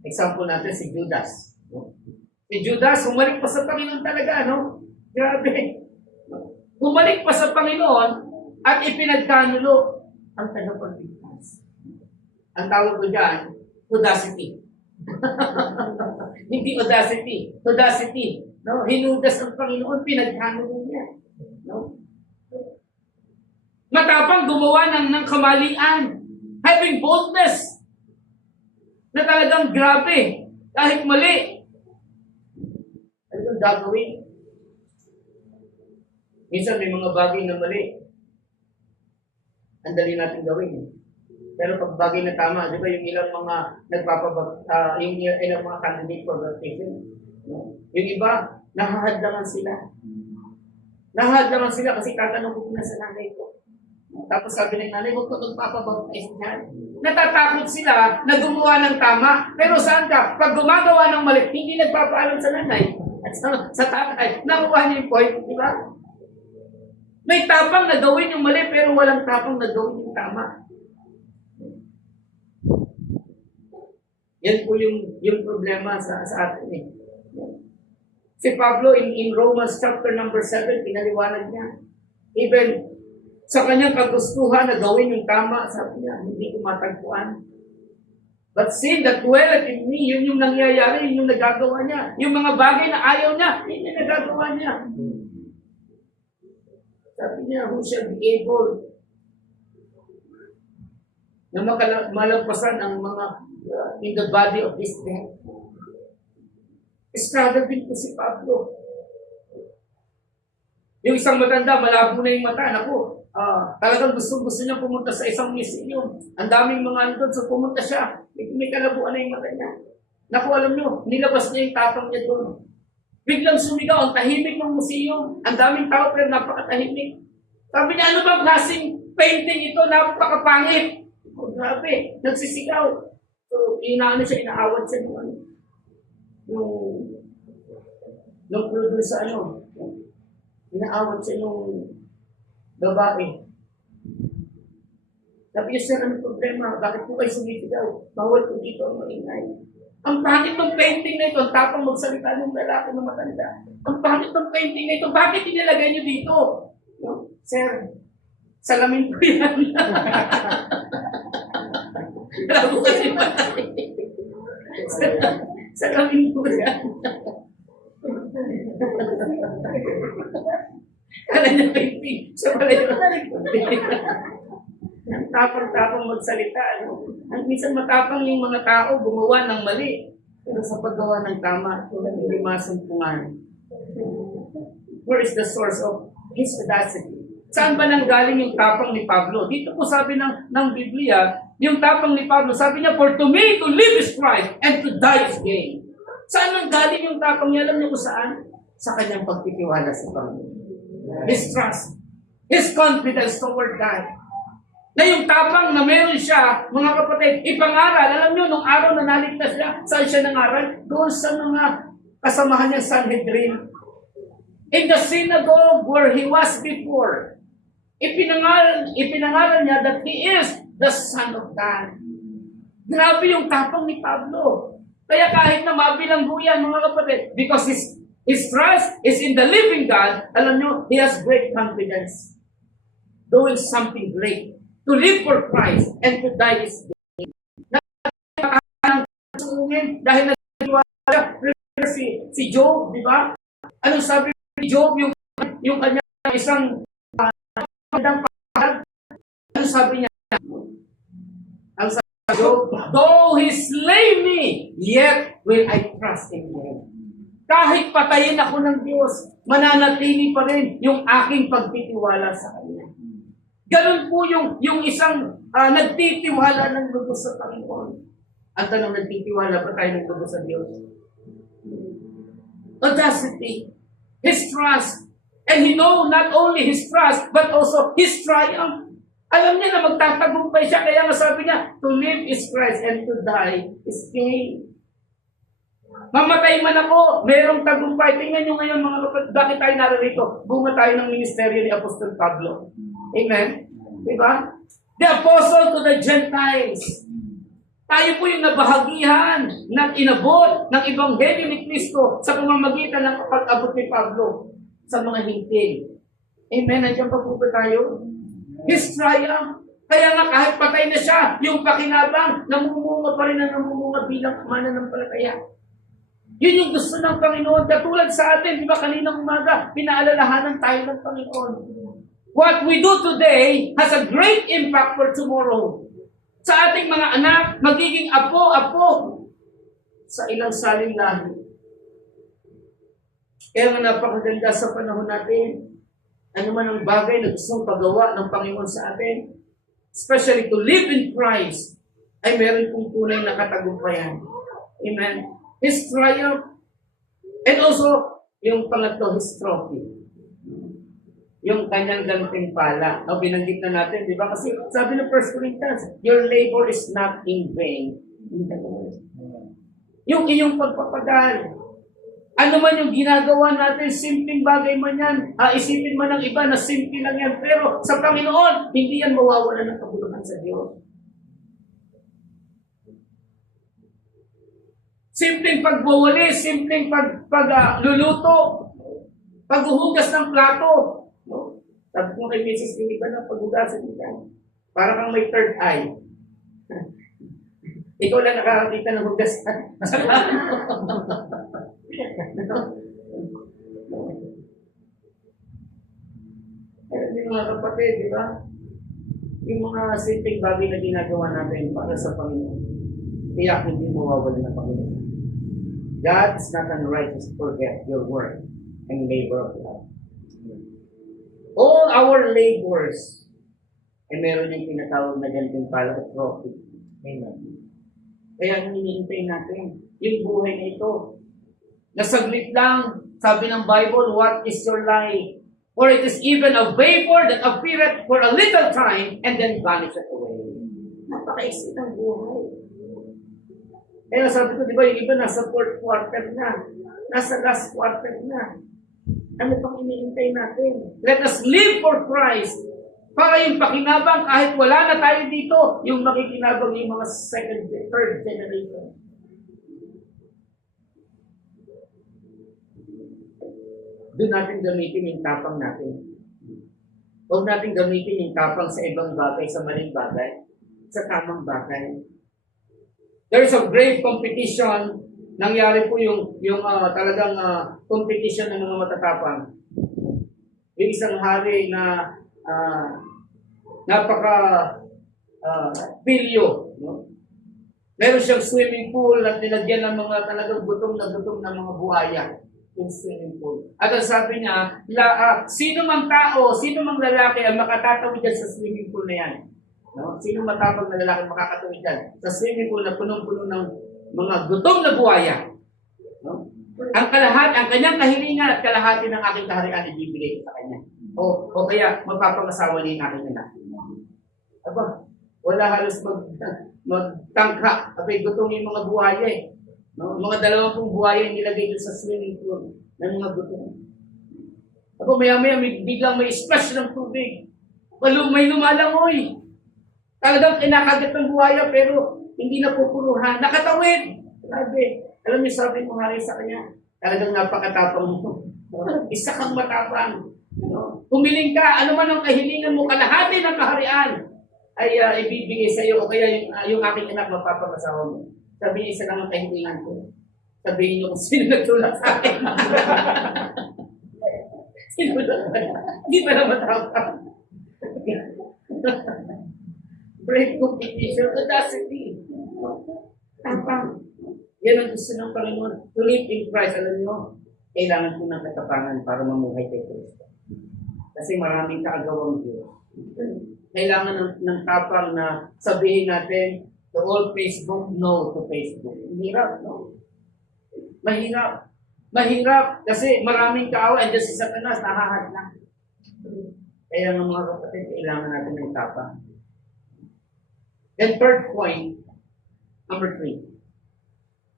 Example natin si Judas. Si Judas, bumalik pa sa Panginoon talaga, no? Grabe. Bumalik pa sa Panginoon at ipinagkanulo ang tagapagligtas. Ang tawag ko dyan, audacity. Hindi audacity. Audacity. No? Hinudas ang Panginoon, pinagkanulo niya. No? Matapang gumawa ng kamalian. Having boldness. Na talagang grabe. Kahit mali. Ano yung gagawin? Minsan may mga bagay na mali. Ang dali natin gawin. Pero pag bagay na tama, di ba yung ilang mga yung ilang mga candidate for baptism, no? Yung iba, nahahadlangan sila. Nahahadlangan sila kasi tatanong ko na sa nanay ko. Tapos sabi ng nanay, huwag ko itong papabaptize niyan. Natatakot sila na gumawa ng tama. Pero saan ka? Pag gumagawa ng mali, hindi nagpapaalam sa nanay at sa tatay. Nakuha niyo yung point, di ba? May tapang na gawin yung mali, pero walang tapang na gawin yung tama. Yan po yung problema sa atin eh. Si Pablo in Romans chapter number 7, pinaliwanag niya. Even sa kanyang kagustuhan na gawin yung tama, sabi niya, hindi ko matagpuan. But sin that dwelleth in me, yun yung nangyayari, yun yung nagagawa niya. Yung mga bagay na ayaw niya, yun yung nagagawa niya. Sabi niya, who shall be able na malagpasan ang mga in the body of this death? Struggle din po si Pablo. Yung isang matanda, malabo na yung mata. Naku, talagang gusto niya pumunta sa isang museum. Ang daming mga andun, so pumunta siya. May kalabuan na yung mata niya. Naku, alam nyo, nilabas niya yung tapang niya doon. Biglang sumigaw, ang tahimik ng museum. Ang daming tao, pero napakatahimik. Sabi niya, ano bang klaseng painting ito? Napakapangit. Oh, grabe, nagsisigaw. So, inaano siya, inaawat siya nung producer, inaawat siya nung babae. Sabi niya, sir, ano problema? Bakit po kayo sumisigaw? Bawal po dito ang maingay. Ang pangit ng painting na ito, ang tapang magsalita ng lalaki na matanda. Ang pangit ng painting na ito, bakit inilagay niyo dito? No? Sir, salamin po yan. Grabe kasi patay. Salamin po yan. Kala niya painting. Siya pala yung ang tapang-tapang magsalita. Ang minsan matapang yung mga tao gumawa ng mali. Pero sa paggawa ng tama, hindi masumpungan. Where is the source of his audacity? Saan ba nanggaling yung tapang ni Pablo? Dito po sabi ng Biblia, yung tapang ni Pablo, sabi niya, for to me, to live is Christ, and to die is gain. Saan nanggaling yung tapang niya? Alam niyo kung saan? Sa kanyang pagtitiwala sa Panginoon. His trust, his confidence toward God. Na yung tapang na meron siya, mga kapatid, ipangaral. Alam niyo, nung araw na naligtas siya, saan siya nangaral? Doon sa mga kasamahan niya sa Sanhedrin. In the synagogue where he was before, ipinangaral niya that he is the Son of God. Grabe yung tapang ni Pablo. Kaya kahit na mabilanggo yan, mga kapatid, because his trust is in the living God, alam nyo, he has great confidence. Doing something great. To live for Christ and to die is gain. Dahil nagtiwala si Job, di ba? Ano sabi ni Job, yung kanya isang ano sabi niya? Ang sabi ni Job, though he slay me, yet will I trust in him. Kahit patayin ako ng Diyos, mananatili pa rin yung aking pagtitiwala sa Kanya. Ganun po yung isang nagtitiwala ng lubos sa Panginoon. At tanong, nagtitiwala pa tayo ng lubos sa Diyos? Audacity, his trust, and he know not only his trust, but also his triumph. Alam niya na magtatagumpay siya, kaya nga sabi niya, to live is Christ and to die is gain. Mamatay man ako, mayroong tagumpay. Tingnan nyo ngayon mga kapatid, bakit tayo narito? Bunga tayo ng ministeryo ni Apostol Pablo. Amen? Diba? The apostle to the Gentiles. Tayo po yung nabahagihan ng inabot ng Ebanghelyo ni Kristo sa pamamagitan ng pag-abot ni Pablo sa mga hintil. Amen? Nandiyan pa po ba tayo? His triumph. Kaya nga kahit patay na siya, yung pakinabang, namumunga pa rin ang namumunga bilang mananampalataya. Yun yung gusto ng Panginoon. Katulad sa atin, di ba kaninang umaga, pinaalalahanan tayo ng Panginoon. What we do today has a great impact for tomorrow. Sa ating mga anak, magiging apo-apo sa ilang saling lahi. Kaya nga napakaganda sa panahon natin, ano man ang bagay na gustong pagawa ng Panginoon sa atin, especially to live in Christ, ay meron pong tunay na katagumpayan. Amen. His triumph, and also, yung pangatlo, His trophy. Yung kanyang gantimpala. No, binanggit na natin, di ba? Kasi sabi ng 1 Corinthians, your labor is not in vain. Yung iyong pagpapagal. Ano man yung ginagawa natin, simpleng bagay man yan. Isipin man ng iba na simple lang yan. Pero sa Panginoon, hindi yan mawawala ng kabuluhan sa Diyos. Simpleng pagwawali, simpleng pagluluto, paghuhugas ng plato. No? Sabi ko kay Mrs. yung iba na paghugasan nila. Para kang may third eye. Ikaw lang nakakakita ng hugasan. Yung mga kapatid, di ba? Yung mga simpleng bagay na ginagawa natin para sa Panginoon, kaya hindi mawawala ng Panginoon. God is not unrighteous to forget your work and labor of love. All our labors ay meron yung tinatawag na gantimpala at trophy. Amen. Kaya hinihintay natin yung buhay na ito. Nasaglit lang, sabi ng Bible, what is your life? For it is even a vapor that appeareth for a little time and then vanisheth away. Napakaisip ng buhay. Kaya sabi ko, di ba, yung iba nasa fourth quarter na. Nasa last quarter na. Ano pang iniintay natin? Let us live for Christ. Para yung pakinabang, kahit wala na tayo dito, yung makikinabang yung mga second, third generation. Doon natin gamitin yung tapang natin. Huwag natin gamitin yung tapang sa ibang bagay, sa maling bagay, sa tamang bagay. There's a great competition. Nangyari po yung talagang competition ng mga matatapang. Yung isang hari na pilyo. No? Meron siyang swimming pool at nilagyan ng mga talagang gutom na mga buhaya. Yung swimming pool. At ang sabi niya, sino mang tao, sino mang lalaki ang makatatawid dyan sa swimming pool na yan? No? Sino matapang na lalaki makakatawid dyan sa swimming pool na punong-puno ng mga gutom na buhaya? No? Ang kanyang kahilingan at kalahati ng aking kaharian ibibigay ko sa kanya. O kaya magpapangasawa niya yung aking anak. Aba, wala halos magtangka. Abay, gutom yung mga buhaya eh. No? Mga 20 buhaya yung nilagay doon sa swimming pool ng mga gutom. Aba, maya-maya biglang may splash ng tubig. May lumalangoy. Talagang kinakagat ng buhaya pero hindi na pupuruhan. Nakatawid. Grabe. Alam niyo, sabi ko nga rin sa kanya, talagang napakatapang mo. Isa kang matapang. No? Humiling ka, ano man ang kahilingan mo, kalahati ng kaharian ay ibibigay sa iyo o kaya yung aking anak mapapangasawa mo. Sabi niya, isa lang ang kahilingan ko. Sabihin niyo kung sino nagtulak sa akin. Sino lang? Hindi pa na matapang. Brave competition, audacity. Tapang. Yan ang gusto ng Panginoon. To live in Christ, alam niyo, kailangan po ng katapangan para mamuhay kay Kristo. Kasi maraming kaagawang Diyos. Kailangan ng tapang na sabihin natin, to all Facebook, no to Facebook. Mahirap, no? Mahirap. Mahirap kasi maraming kaawa and si Satanas nahahad na. Kaya ng mga kapatid, kailangan natin ng tapang. Then third point, number 3.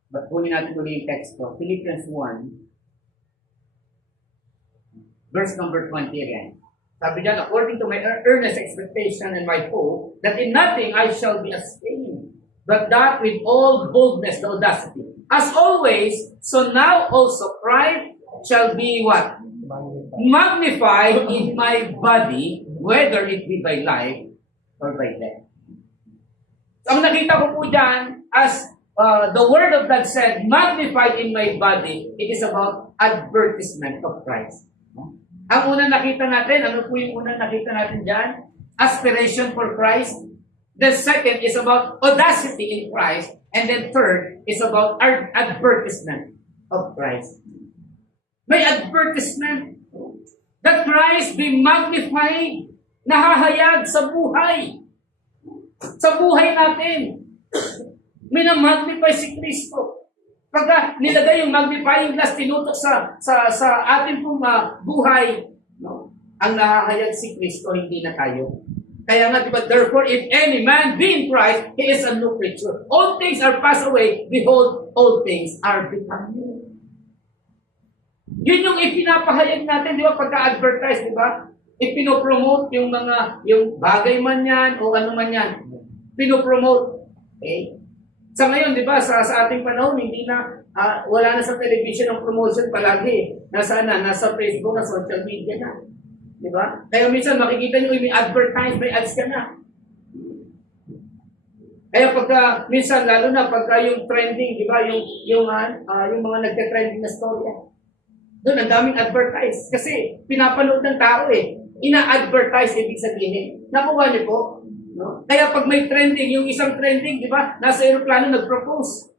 But kunin natin ulit yung text ko. Philippians 1, verse number 20 again. Sabi dyan, according to my earnest expectation and my hope, that in nothing I shall be ashamed, but that with all boldness, the audacity. As always, so now also Christ shall be what? Magnified in my body, whether it be by life or by death. So, ang nakita ko po dyan, as the word of God said, magnified in my body, it is about advertisement of Christ. Ang unang nakita natin, ano po yung unang nakita natin dyan? Aspiration for Christ. The second is about audacity in Christ. And then third is about advertisement of Christ. May advertisement that Christ be magnified, nahahayag sa buhay. Sa buhay natin. Minamagnify si Kristo. Pagka nilagay yung magnifying glass, tinutok sa ating pong buhay, no? Ang nahahayag si Kristo, hindi na tayo. Kaya nga, diba, therefore, if any man be in Christ, he is a new creature. All things are passed away. Behold, all things are become new. Yun yung ipinapahayag natin, di ba, pagka-advertise, di ba? Ipinopromote yung bagay man yan, o ano man yan. Pinopromote. Okay? Sa ngayon, di ba, sa ating panahon, hindi na, wala na sa television ang promotion palagi. Nasa Facebook, na social media na. Di ba? Kaya minsan makikita nyo, may advertise, may ads ka na. Kaya pagka, minsan, lalo na pagka yung trending, di ba, yung mga nagka-trending na story, doon, ang daming advertise. Kasi, pinapanood ng tao eh. Ina-advertise, ibig sabihin. Nakuha niyo po? No? Kaya pag may trending, yung isang trending, di ba, nasa aeroplano nag-propose.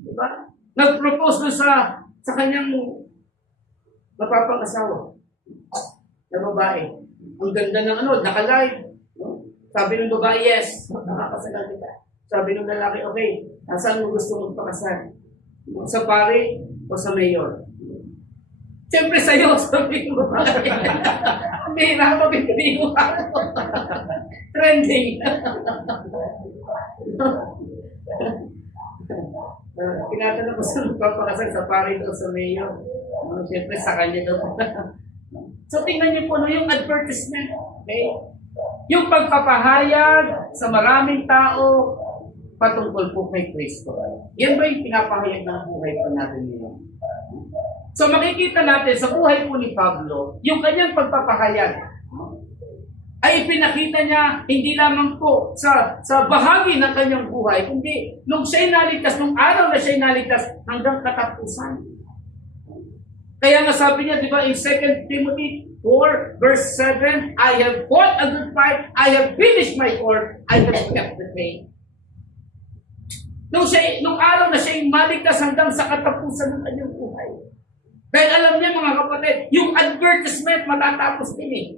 Di ba? Nag-propose doon sa kanyang mapapangasawa na babae. Ang ganda ng naka-live. No? Sabi ng babae, yes, nakakasalan kita. Sabi ng lalaki, okay, saan mo gusto magpakasal? Sa pare o sa mayor? Siyempre sa'yo, sabi ng babae. May nakapagpipili mo. Trending. Tinatanong ko sa magpapakasal sa pare o sa mayor. Siyempre sa kanya daw. So, tingnan niyo po yung advertisement. Okay? Yung pagpapahayag sa maraming tao patungkol po kay Kristo. Yan ba yung pinapahayag ng buhay po natin ngayon? So, makikita natin sa buhay po ni Pablo, yung kanyang pagpapahayag ay ipinakita niya hindi lamang po sa bahagi ng kanyang buhay, kundi nung siya'y naligtas, nung araw na siya'y naligtas, hanggang katapusan. Kaya nga sabi niya, di ba, in 2 Timothy 4, verse 7, I have fought a good fight, I have finished my course, I have kept the faith. Nung araw na siya'y maligtas hanggang sa katapusan ng kanyang buhay. Dahil alam niya, mga kapatid, yung advertisement matatapos din eh.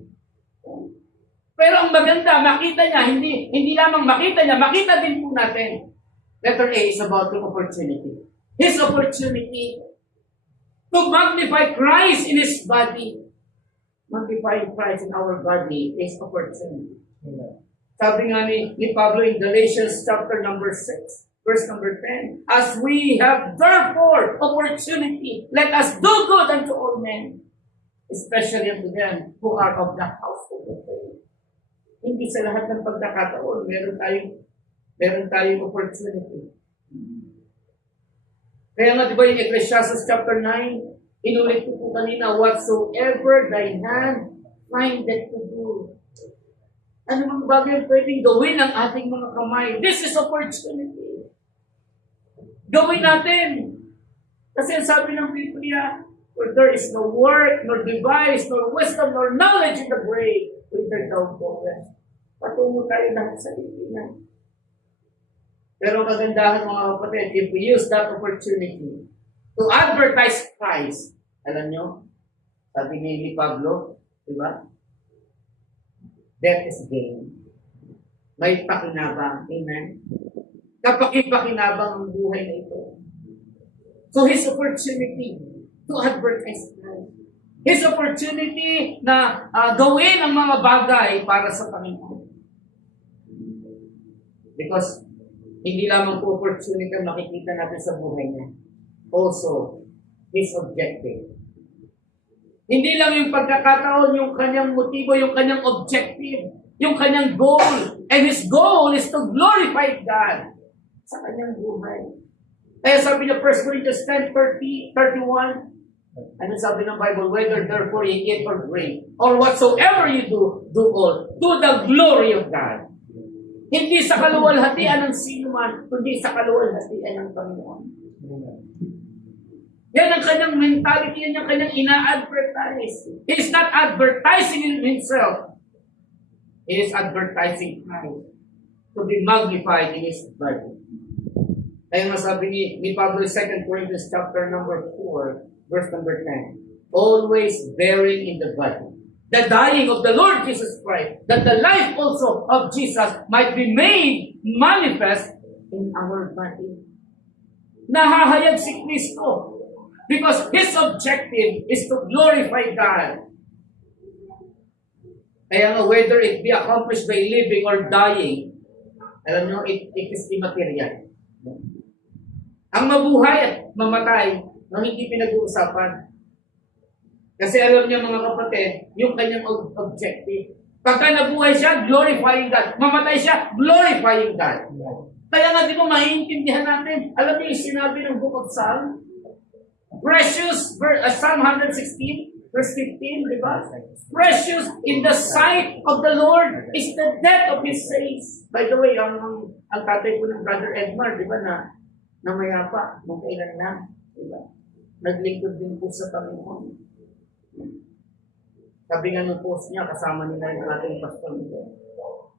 Pero ang maganda, makita niya, hindi lamang makita niya, makita din po natin. Letter A is about the opportunity. His opportunity to magnify Christ in His body. Magnifying Christ in our body is opportunity. Sabi nga ni Pablo in Galatians chapter number 6, verse number 10, as we have therefore opportunity, let us do good unto all men, especially unto them who are of the household of faith. Hindi sa lahat ng pagkakataon, meron tayong opportunity. Kaya nga, di ba yung Ecclesiastes chapter 9, inulit ko po kanina, whatsoever thy hand findeth to do. Ano mang bagay pwedeng gawin ng ating mga kamay? This is opportunity. Gawin natin. Kasi ang sabi ng Biblia, for there is no work, nor device, nor wisdom, nor knowledge in the grave, whither thou goest. Patungo tayo lahat sa Biblia. Pero ang kagandahan, mga kapatid, if we use that opportunity to advertise Christ, alam nyo, sabi ni Pablo, di ba? Death is gain. May pakinabang. Amen? Kapaki-pakinabang ang buhay na ito. So his opportunity to advertise Christ. His opportunity na gawin ang mga bagay para sa Panginoon. Because hindi lamang po opportunity ang makikita natin sa buhay niya. Also, his objective. Hindi lang yung pagkakataon, yung kanyang motibo, yung kanyang objective, yung kanyang goal. And his goal is to glorify God. sa kanyang buhay. Kaya sabi niya, 1 Corinthians 10:31, ano sabi ng Bible? Whether therefore you eat or drink, or whatsoever you do all, to the glory of God. Hindi sa kaluwalhatian ng sino man, kundi sa kaluwalhatian ng Panginoon. Yan ang kanyang mentality, yan ang kanyang ina-advertise. He is not advertising himself. He is advertising Christ to be magnified in His body. Kaya masabi ni Pablo 2 Corinthians chapter number 4, verse number 10, always bearing in the body the dying of the Lord Jesus Christ, that the life also of Jesus might be made manifest in our body. Nahahayag si Kristo because His objective is to glorify God. Kaya nga, whether it be accomplished by living or dying, alam nyo, it is immaterial. Ang mabuhay at mamatay, no, hindi pinag-uusapan. Kasi alam niyo mga kapatid, yung kanyang objective. Pagka nabuhay siya, glorifying God. Mamatay siya, glorifying God. Kaya nga di ba maiintindihan natin, alam niyo yung sinabi ng Book of Psalm? Precious, Psalm 116, verse 15, di ba? Precious in the sight of the Lord is the death of His saints. By the way, ang tatay ko ng Brother Edmar, di ba, na mayapa, nung kailan lang, di ba? Naglingkod din po sa Panginoon. Sabi nga nung post niya, kasama nila yung ating pastor nito.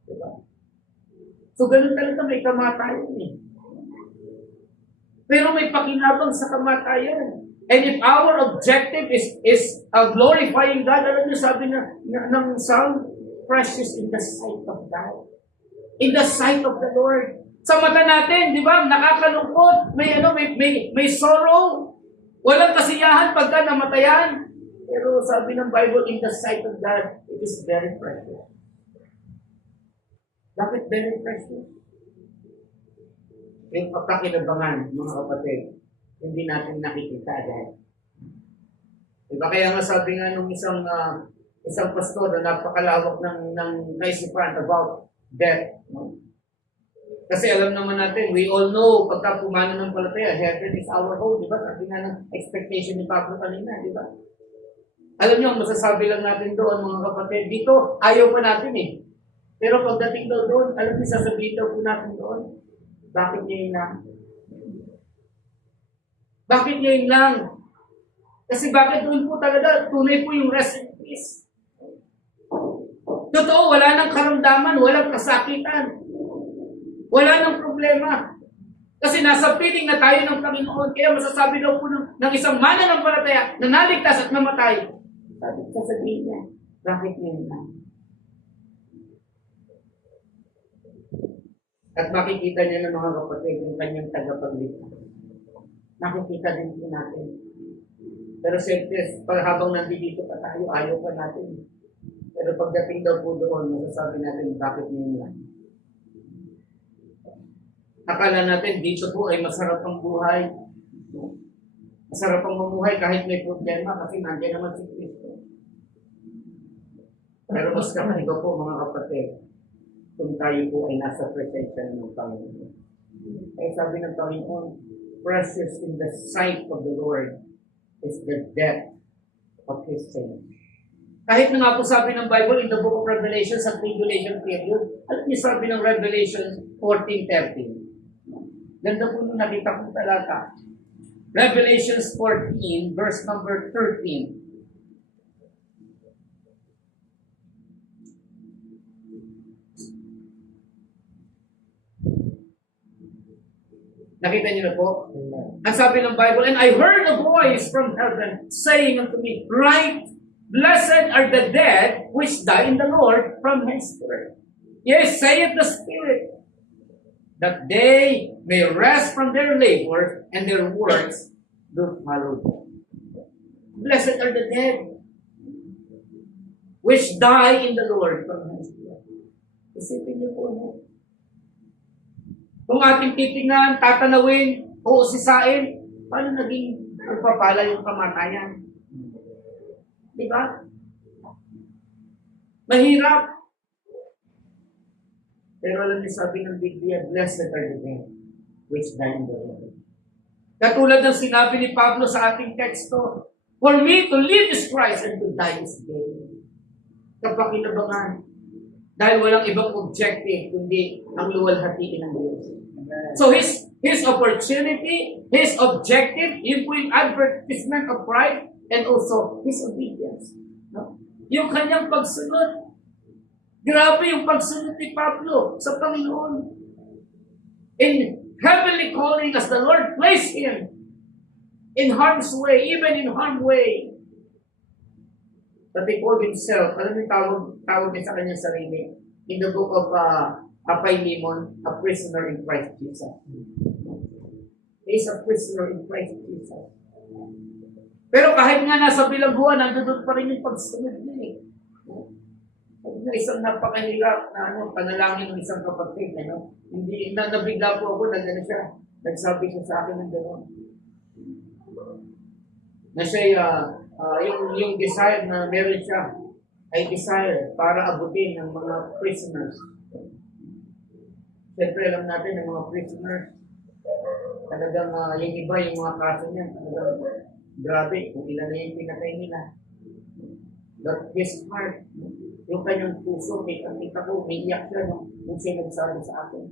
Di ba? So, ganun talaga may kamatayan eh. Pero may pakinabang sa kamatayan. And if our objective is glorifying God, alam niyo sabi ng Psalm, precious in the sight of God. In the sight of the Lord. Sa mata natin, di ba, nakakalungkot, may sorrow, walang kasiyahan pagka namatayan. Pero sabi ng Bible, in the sight of God, it is very precious. Bakit very precious? Yung pagkakinabangan, mga kapatid, hindi natin nakikita dahil. Diba kaya nga sabi nga nung isang pastor na napakalawak ng naisipan about death. No? Kasi alam naman natin, we all know, pagka pumana ng palataya, heaven is our home, di ba? Sabi nga ng expectation ni Pablo kanina, di ba? Alam niyo, masasabi lang natin doon, mga kapatid, dito, ayaw pa natin eh. Pero pagdating daw doon, alam niyo, sasabihin daw po natin doon, bakit ngayon lang? Bakit ngayon lang? Kasi bakit doon po talaga, tunay po yung rest in peace. Totoo, wala nang karamdaman, walang kasakitan. Wala nang problema. Kasi nasa piling na tayo ng Panginoon. Kaya masasabi daw po ng isang mananampalataya na naligtas at namatay. Sasabihin niya, bakit ngayon lang? At makikita niya ng mga kapatid yung kanyang tagapagligtas. Nakikita din po natin. Pero siyempre, habang nandito pa tayo, ayaw pa natin. Pero pagdating daw po doon, masasabi natin, bakit ngayon lang? Akala natin dito po ay masarap ang buhay. Masarap ang mamuhay kahit may problema kasi nandiyan naman si Kristo. Pero mas kapanigo po mga kapatid, kung tayo po ay nasa presensya ng Panginoon. Ay sabi ng Panginoon, precious in the sight of the Lord is the death of His saints. Kahit na nga po sabi ng Bible in the book of Revelation sa tribulation period, alam niyo sabi ng Revelation 14:13. Ganda po nung nakita kong talata. Revelations 14, verse number 13. Nakita niyo na po? Ang sabi ng Bible, and I heard a voice from heaven saying unto me, write, blessed are the dead which die in the Lord from henceforth. Yes, saith the Spirit, that they may rest from their labor and their works do follow them. Blessed are the dead which die in the Lord from henceforth. Isipin niyo po na. Kung ating titingnan, tatanawin, o sisain, paano naging pagpapala yung kamatayan? Di ba? Mahirap. Pero alam niyo sabi ng Biblia, blessed are the dead. which die in the Lord. Katulad ng sinabi ni Pablo sa ating teksto, for me to live is Christ and to die is gain. Kapakinabangan. Dahil walang ibang objective kundi ang luwalhatiin ng Diyos. So his opportunity, his objective, yun po yung advertisement of Christ and also his obedience. No? Yung kanyang pagsunod. Grabe yung pagsunod ni Pablo sa Panginoon. In heavenly calling as the Lord placed him in harm's way, even in harm's way. But he called himself, alam niyo tawag niya sa kanyang sarili, in the book of Philemon, a prisoner in Christ Jesus. He is a prisoner in Christ Jesus. Pero kahit nga nasa bilangguan, nandun pa rin yung pagsunod niya eh. Isang napakahirap na panalangin ng isang kapatid. Hindi, nabigla po ako na gano'n siya. Nagsabi siya sa akin ng gano'n. Na siya, yung desire na meron siya, ay desire para abutin ng mga prisoners. Siyempre alam natin ng mga prisoners, talagang yung iba, yung mga kaso niya, talagang grabe, kung ilan na yung pinatay nila. But his heart, yung kanyang puso, kita ko, may iyak siya nung siya nagsabi sa akin.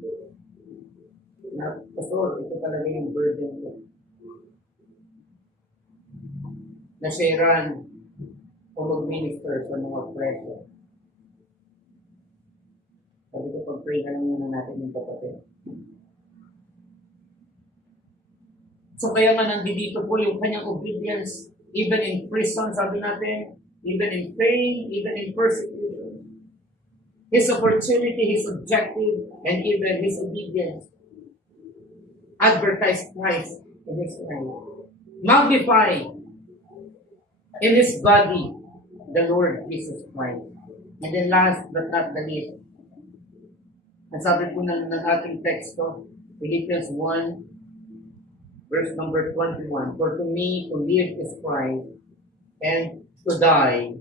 Na, Pastor, ito talaga yung burden ko. Nasiran o mag-minister sa mga preso. Sabi ko, pag-pray na lang muna natin yung kapatid. So kaya nga nandito po yung kanyang obedience, even in prison, sabi natin, even in pain, even in persecution. His opportunity, his objective, and even his obedience. Advertise Christ in his life. Magnify in his body the Lord Jesus Christ. And then last but not the least, ang sabi po ng ating teksto, Philippians 1, verse number 21, for to me to live is Christ, and to die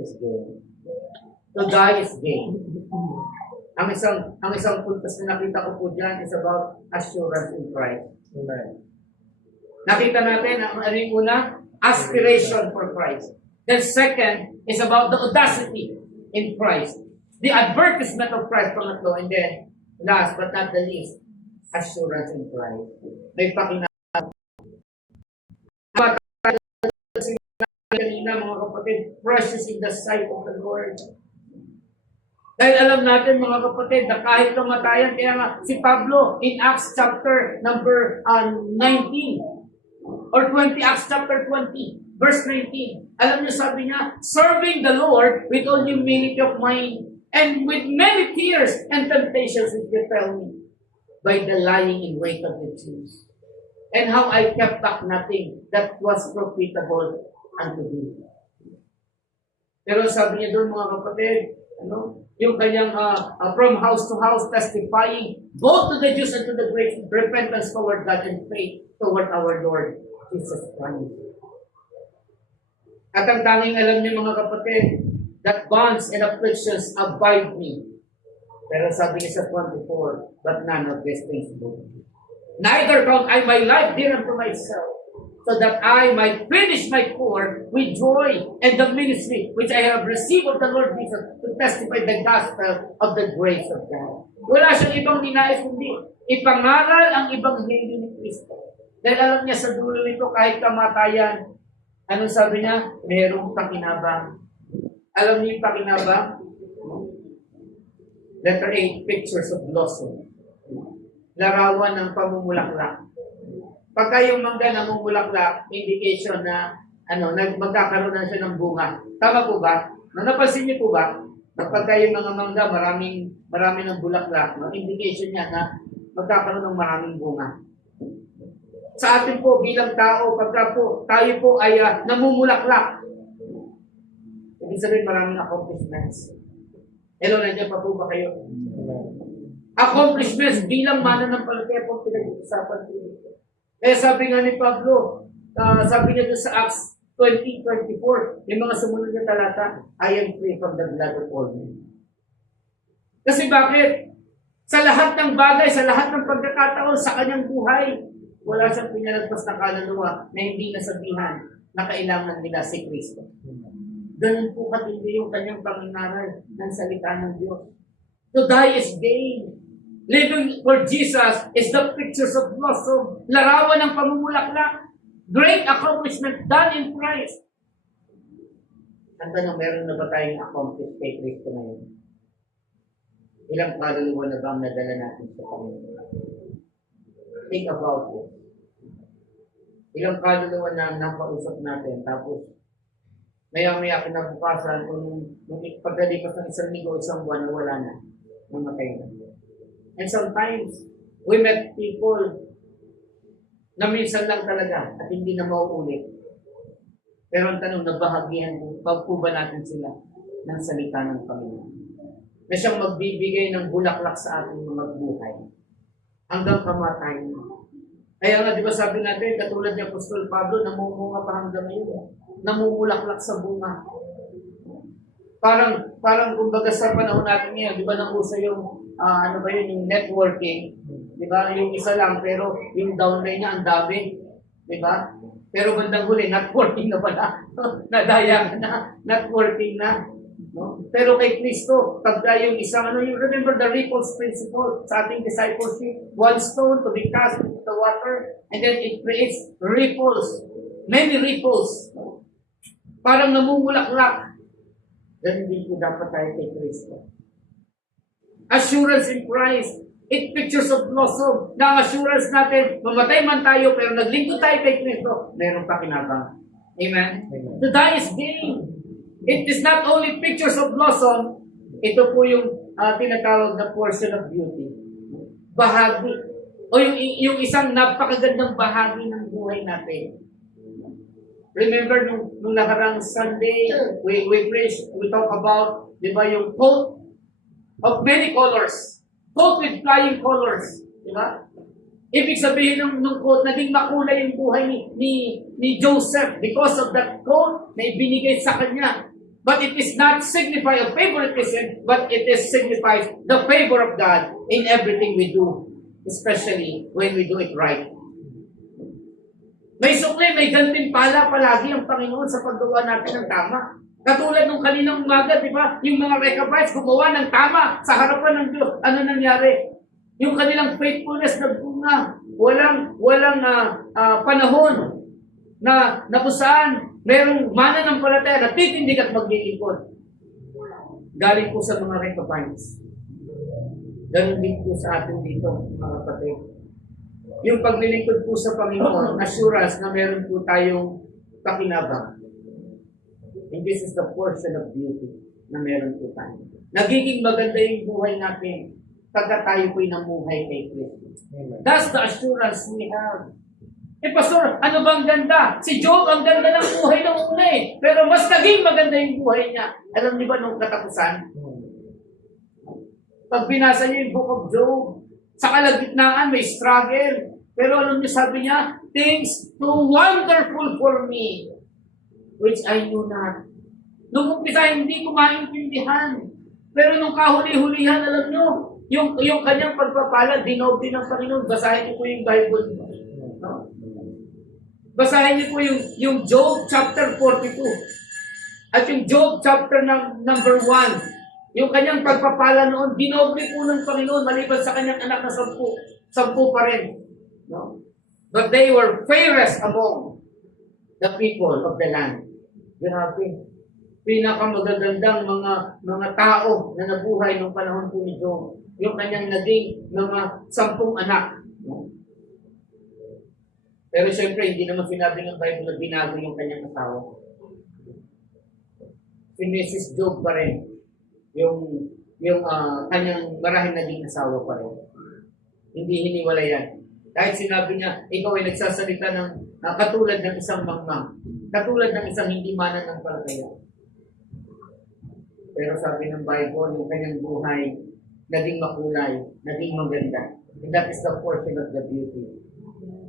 is gain. To die is gain. Ang isang puntos na nakita ko po dyan is about assurance in Christ. Amen. Nakita natin ang yung una, aspiration for Christ. Then second is about the audacity in Christ. The advertisement of Christ from the law. And then last but not the least, assurance in Christ. May pakinabang. Kanina mga kapatid, precious in the sight of the Lord. Dahil alam natin mga kapatid na kahit kamatayan, kaya nga si Pablo in Acts chapter number 19 or 20, Acts chapter 20, verse 19. Alam niyo sabi niya, serving the Lord with all humility of mind and with many tears and temptations which befell me by the lying in wait of the Jews. And how I kept back nothing that was profitable unto thee. Pero sabi niya doon mga kapatid, yung kanyang from house to house testifying both to the Jews and to the Greeks, repentance toward God and faith toward our Lord Jesus Christ. At ang tanging alam niyo mga kapatid, that bonds and afflictions abide me. Pero sabi niya sa 24, but none of these things do. Neither count I my life dear unto myself, so that I might finish my course with joy and the ministry which I have received of the Lord Jesus to testify the gospel of the grace of God. Wala siyang ibang ninais kundi ipangaral ang Ebanghelyo ni Kristo. Dahil alam niya sa dulo nito kahit kamatayan, anong sabi niya? Merong pakinabang. Alam niyo yung pakinabang? Letter 8, pictures of blossom. Larawan ng pamumulaklak. Pagka yung mangga namumulaklak, indication na magkakaroon na siya ng bunga. Tama po ba? Napansin niyo po ba? Na pagka yung mga mangga, marami ng bulaklak, indication niya na magkakaroon ng maraming bunga. Sa atin po bilang tao, pagka po tayo po ay namumulaklak, ibig sabihin maraming accomplishments. Hello, nandiyan pa po ba kayo? Accomplishments bilang mananampalataya po pinag-uusapan po. Kaya sabi nga ni Pablo, sabi niya doon sa Acts 20:24, yung mga sumunod na talata, I am free from the blood of all men. Kasi bakit? Sa lahat ng bagay, sa lahat ng pagkakataon sa kanyang buhay, wala siyang pinalagpas na kaluluwa na hindi nasabihan na kailangan nila si Kristo. Ganun po katindi yung kanyang pangingaral ng salita ng Diyos. To die is gain. Living for Jesus is the pictures of blossom, larawan ng pamumulaklak, great accomplishment done in Christ. Ang tanong, meron na ba tayong accomplished kay Kristo ngayon? Ilang kaluluwa na ba ang nadala natin sa Panginoon? Think about it. Ilang kaluluwa na ang napausap natin, tapos maya-maya kinabukasan, kung pagkalipas ng isang linggo, isang buwan, wala na, namatay na. And sometimes, we met people na minsan lang talaga at hindi na mauulit. Pero ang tanong, nabahagihan po ba natin sila ng salita ng Panginoon? Na siyang magbibigay ng bulaklak sa ating mga buhay hanggang kamatayan. Kaya nga, di ba sabi natin, katulad ni Apostol Pablo, namumunga pa hanggang ngayon. Namumulaklak sa bunga. Parang kumbaga sa panahon natin ngayon, di ba nauso yung, yung networking, di ba? Yung isa lang, pero yung downline niya ang dami, di ba? Pero bandang huli, networking na pala. Nadaya ka na, networking na. No? Pero kay Kristo, pagka yung isang, remember the ripples principle sa ating discipleship, one stone to be cast into the water, and then it creates ripples, many ripples. No? Parang namumulaklak. Ganun din po dapat tayo kay Kristo. Assurance in Christ, it pictures of blossom. Na assurance natin, mamatay man tayo, pero naglingkod tayo kay Kristo, meron pa kinabang. Amen? Amen. To die is gain. It is not only pictures of blossom, ito po yung tinatawag na portion of beauty. Bahagi. O yung isang napakagandang bahagi ng buhay natin. Remember, nung nakarang Sunday, we preached, we talk about, di ba, yung coat of many colors. Coat with flying colors. Di ba? Ibig sabihin ng coat, naging makulay yung buhay ni Joseph because of that coat na ibinigay sa kanya. But it is not signify of favoritism, but it is signifies the favor of God in everything we do, especially when we do it right. May sukli, may gantimpala palagi ang Panginoon sa paggawa natin ng tama. Katulad nung kaninang umaga, di ba? Yung mga Rechabites gumawa ng tama sa harapan ng Diyos. Ano nangyari? Yung kanilang faithfulness nagbunga. Walang panahon na kung saan merong mananampalataya na titindig at maglilingkod. Galing po sa mga Rechabites. Ganun din po sa atin dito, mga kapatid. Yung paglilingkod po sa Panginoon, assurance na meron po tayong pakinabang. And this is the portion of beauty na meron po tayo. Nagiging maganda yung buhay natin pagka tayo po'y namuhay kay Kristo. That's the assurance we have. Pastor, ano bang ganda? Si Job, ang ganda ng buhay ng una eh. Pero mas naging maganda yung buhay niya. Alam niyo ba nung katapusan? Pag binasa niyo yung Book of Job, sa kalagitnaan may struggle. Pero alam niyo, sabi niya, things too wonderful for me, which I knew not. Nung umpisa, hindi ko maintindihan. Pero nung kahuli-hulihan, alam niyo, yung kanyang pagpapala, dinob din ng Panginoon. Basahin niyo po yung Bible. No? Basahin niyo po yung Job chapter 42. At yung Job chapter number 1. Yung kanyang pagpapala noon, dinoble po ng Panginoon maliban sa kanyang anak na 10. 10 pa rin. No? But they were fairest among the people of the land. Grabe. Pinakamagagandang mga tao na nabuhay nung panahon po ni Job. Yung kanyang naging mga 10 anak. No? Pero siyempre, hindi naman sinabi ng Bible na binago yung kanyang asawa. Si Mrs. Job pa rin. Yung kanyang marahil naging asawa pa rin. Hindi hiniwala yan. Kahit sinabi niya, ikaw ay nagsasalita ng katulad ng isang mangmang. Katulad ng isang hindi mananampalataya. Pero sabi ng Bible, yung kanyang buhay, naging makulay, naging maganda. And that is the portion of the beauty.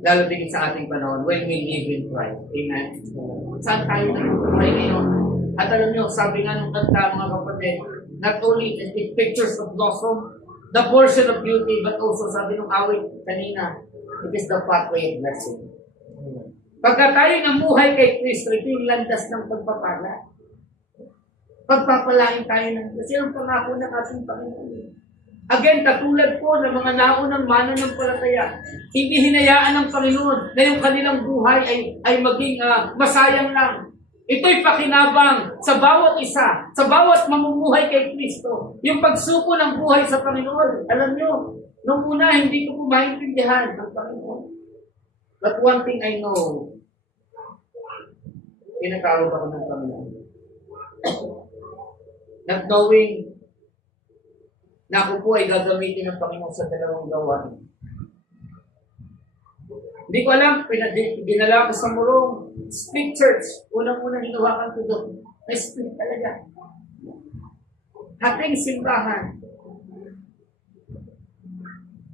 Lalo din sa ating panahon, when we live in Christ. Amen? Saan tayo nabubuhay ngayon? At alam nyo, sabi nga nung kanta, mga kapatid, not only it pictures of blossom, the portion of beauty, but also, sabi ng awit kanina, it is the pathway of blessing. Pagka tayo namuhay kay Kristo, ito yung landas ng pagpapala. Pagpapalain tayo ng kasi ang pangako ng ating Panginoon. Again, katulad po ng mga naunang mananampalataya, hindi hinayaan ng Panginoon na yung kanilang buhay ay maging masayang lang. Ito'y pakinabang sa bawat isa, sa bawat mamumuhay kay Kristo. Yung pagsuko ng buhay sa Panginoon. Alam nyo, nung una hindi ko po maintindihan ng Panginoon. But one thing I know, pinatawag ako ng Panginoon. Not knowing na ako po ay gagamitin ng Panginoon sa dalawang gawain. Hindi ko alam, dinala ko sa Morong Street Church. Unang-unang hinawakan ko doon. May street talaga. Hating simbahan.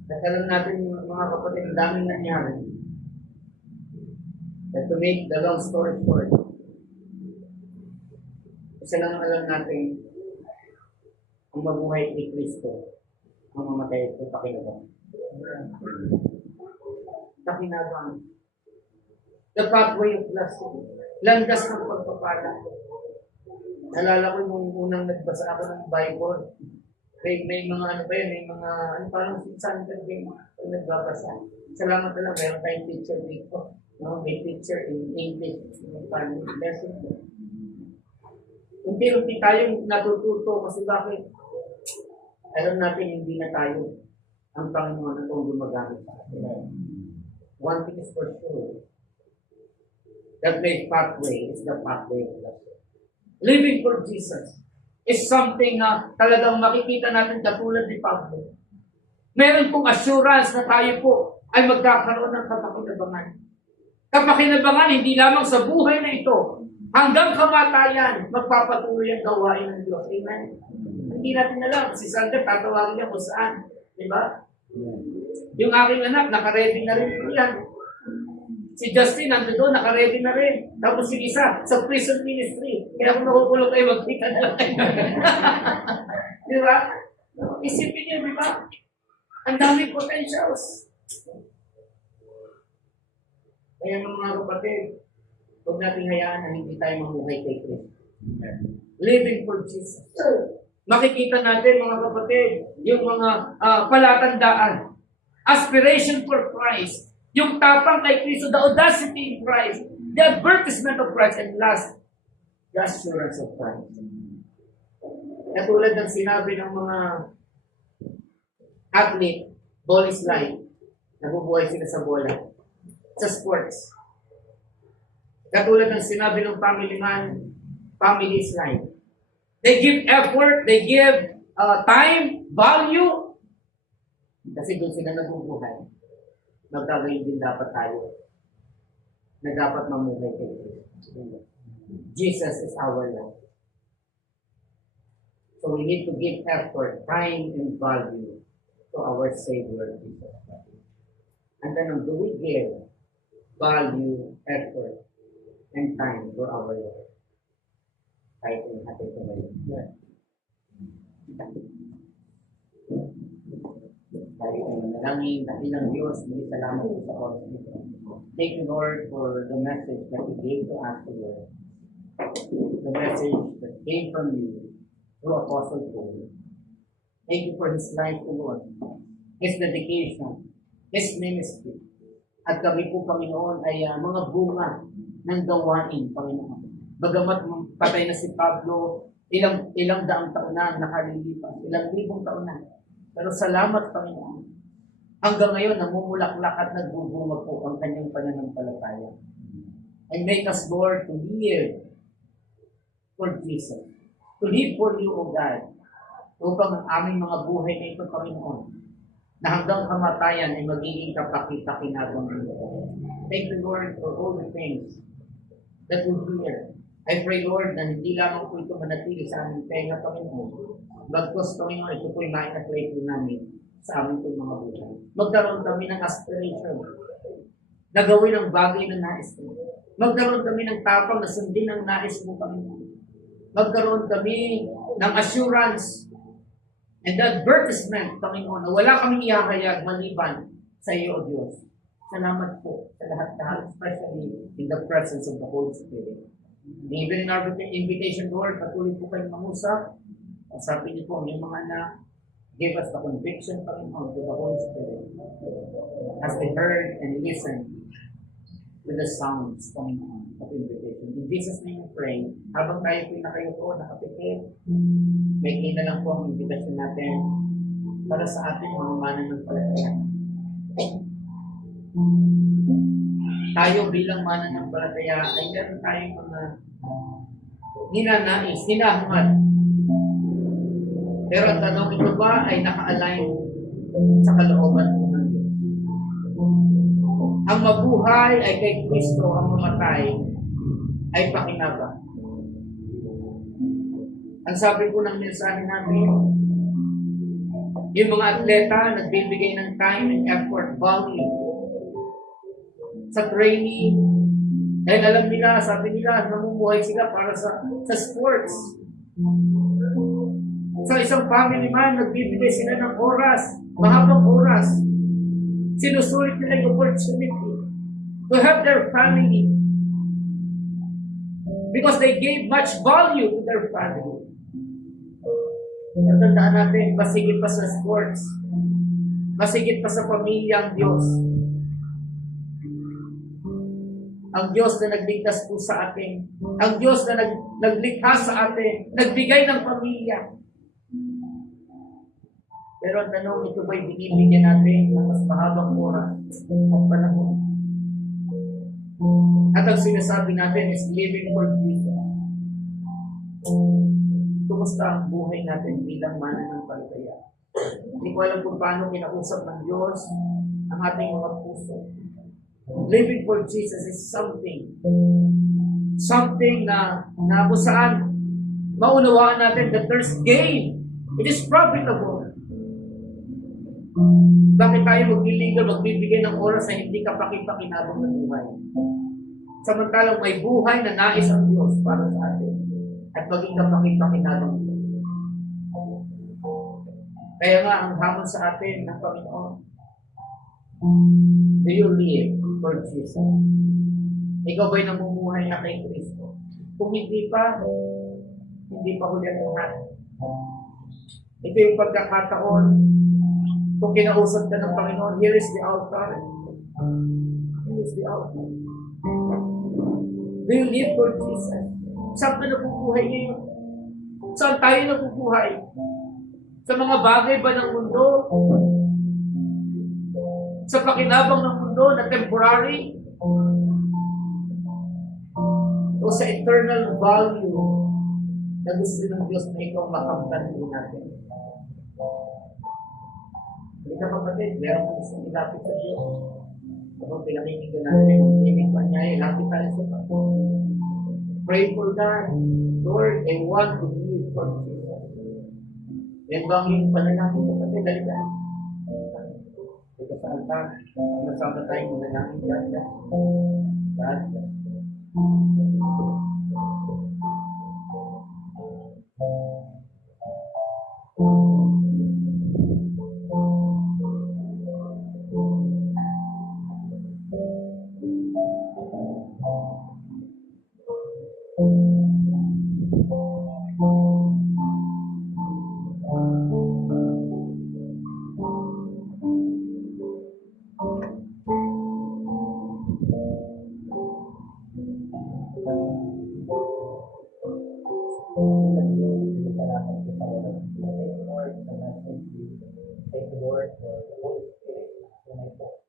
Nakaroon natin mga kapatid, ang daming nangyari. But to make the long story short, isa lang ang alam natin, ang mabuhay ni Kristo, ang mamatay ito pakinabang. Pakinabang. The pathway of blessing. Landas ng pagpapala. Nalala ko nung unang nagbasa ako ng Bible. May mga ano pa yun, may mga, parang standard din kung nagbabasa. Salamat na lang, meron tayong teacher dito. No? May teacher in English. Parang lesson. Unti-unti tayong natututo kasi bakit? Alam natin hindi na tayo ang Panginoon na itong gumagamit sa atin. One thing is for sure. That great pathway is the pathway of blessing. Living for Jesus is something na talagang makikita natin katulad ni Pablo. Meron pong assurance na tayo po ay magkakaroon ng kapakinabangan. Kapakinabangan hindi lamang sa buhay na ito. Hanggang kamatayan, magpapatuloy ang gawain ng Diyos. Amen? Hindi natin alam. Si Sandra, tatawagin niya kung saan. Diba? Yung aking anak, nakaredy na rin po yan. Si Justin, nandun doon, nakaredy na rin. Tapos yung isa, sa prison ministry. Kaya kung nakukulong kayo, magkita na lang kayo. Diba? Isipin niyo, diba? Ang daming potentials. Kaya mga kapatid, huwag natin hayaan na hindi tayo mamuhay kay Kristo. Living for Jesus. Makikita natin mga kapatid, yung mga palatandaan. Aspiration for Christ. Yung tapang kay Kristo, the audacity in Christ. The advertisement of Christ. And last, the assurance of Christ. Katulad ng sinabi ng mga athlete, ball is life. Nabubuhay sila sa bola. Sa sports. Katulad ng sinabi ng family man, family is life. They give effort, they give time, value. Kasi doon sila nabubuhay. Magkagayon din dapat tayo na dapat mamuhay kay Kristo. Jesus is our life. So we need to give effort, time, and value to our Savior, Jesus. And then do we give value, effort, and time for our Lord? Kahit yung natin ito ngayon. Kahit yung manalangin, dakilang Diyos, muli salamat po sa oras nito. Thank you, Lord, for the message that you gave to us, Lord. The message that came from you through Apostle Paul. Thank you for his life, O Lord. His dedication, his ministry. At kami po, Panginoon, ay mga bunga ng gawain, Panginoon. Bagamat patay na si Pablo, ilang daang taon na nakalilipas, ilang libong taon na. Pero salamat, Panginoon. Hanggang ngayon, namumulaklak at nagbubunga po ang kanyang pananampalataya. And make us, Lord, to live for Jesus. To live for you, O God. Upang ang aming mga buhay na ito, Panginoon, na hanggang kamatayan ay magiging kapakita-kinabang nito. Thank you, Lord, for all the things that we hear. I pray, Lord, na hindi lamang po ito manatili sa aming tenga, Panginoon. Bagkos, Panginoon, ito po'y ma-apply po namin sa aming po mga buhay. Magkaroon kami ng aspiration na gawin ang bagay na nais mo. Magkaroon kami ng tapang na sundin ang nais mo, Panginoon. Magkaroon kami ng assurance And the advertisement, Panginoon, na wala kaming ihahayag maliban sa iyo, O Diyos. Salamat po sa lahat-lahat, especially in the presence of the Holy Spirit. Even in our invitation, Lord, patuloy po kayong mangusap. Sabi niyo po, yung mga na give us the conviction, Panginoon, to the Holy Spirit as they heard and listened to the sounds, Panginoon, of invitation. In Jesus' name we pray. Habang tayo pinakayuko, nakapikit, may na lang po ang invitation natin para sa ating mga mananampalataya. Tayo bilang mananampalataya ay meron tayong mga hinanais, hinahangad. Pero ang tanong, ito ba ay naka-align sa kalooban po ng Diyos? Ang mabuhay ay kay Kristo, ang mamatay ay pakinabang. Ang sabi po ng mensahe namin, yung mga atleta nagbibigay ng time and effort, value sa training, dahil alam nila, sabi nila, namumuhay sila para sa sports. Sa isang family man, nagbibigay sila ng oras, mahabang oras. Sinusulit nila yung opportunity to help their family because they gave much value to their family. Natandaan natin, masigit pa sa sports, masigit pa sa pamilya ang Diyos. Ang Diyos na nagligtas po sa atin, ang Diyos na naglikha sa atin, nagbigay ng pamilya. Pero ang tanong, ito ba'y binibigyan natin ng mas mahabang oras at panahon? At ang sinasabi natin is living for Jesus. Kumusta ang buhay natin bilang mananampalataya? Hindi ko alam kung paano kinausap ng Diyos ang ating mga puso. Living for Jesus is something na kung saan maunawaan natin that there's gain. It is profitable. Bakit tayo magbibigay ng oras na hindi kapaki-pakinabang ng buhay? Samantalang may buhay na nais ang Diyos para sa atin at maging kapaki-pakinabang ito. Kaya nga, ang hamon sa atin ng Panginoon, do you live for Jesus? Ikaw ba'y namumuhay na kay Kristo? Kung hindi pa huli ang lahat. Ito yung pagkakataon. Kung kinausap ka ng Panginoon, here is the altar. Here is the altar. Do you live for Jesus? Saan ka nabubuhay ngayon? Saan tayo nabubuhay? Sa mga bagay ba ng mundo? Sa pakinabang ng mundo na temporary? O sa eternal value na gusto ng Diyos na ikaw makamtan din natin? Hindi ka kapatid, meron kong gusto nilapit sa Diyos. Kapag pinakinggan natin, tinig pa niya, ilapit tayo sa Panginoon. Pray for that. Lord, I want to live for Jesus. Yan ba ang yung panalangin kapatid? Dali ka. Ito sa altar. Nasama tayong manalangin. God bless. Thank you, Lord, for the Holy Spirit na tunay po.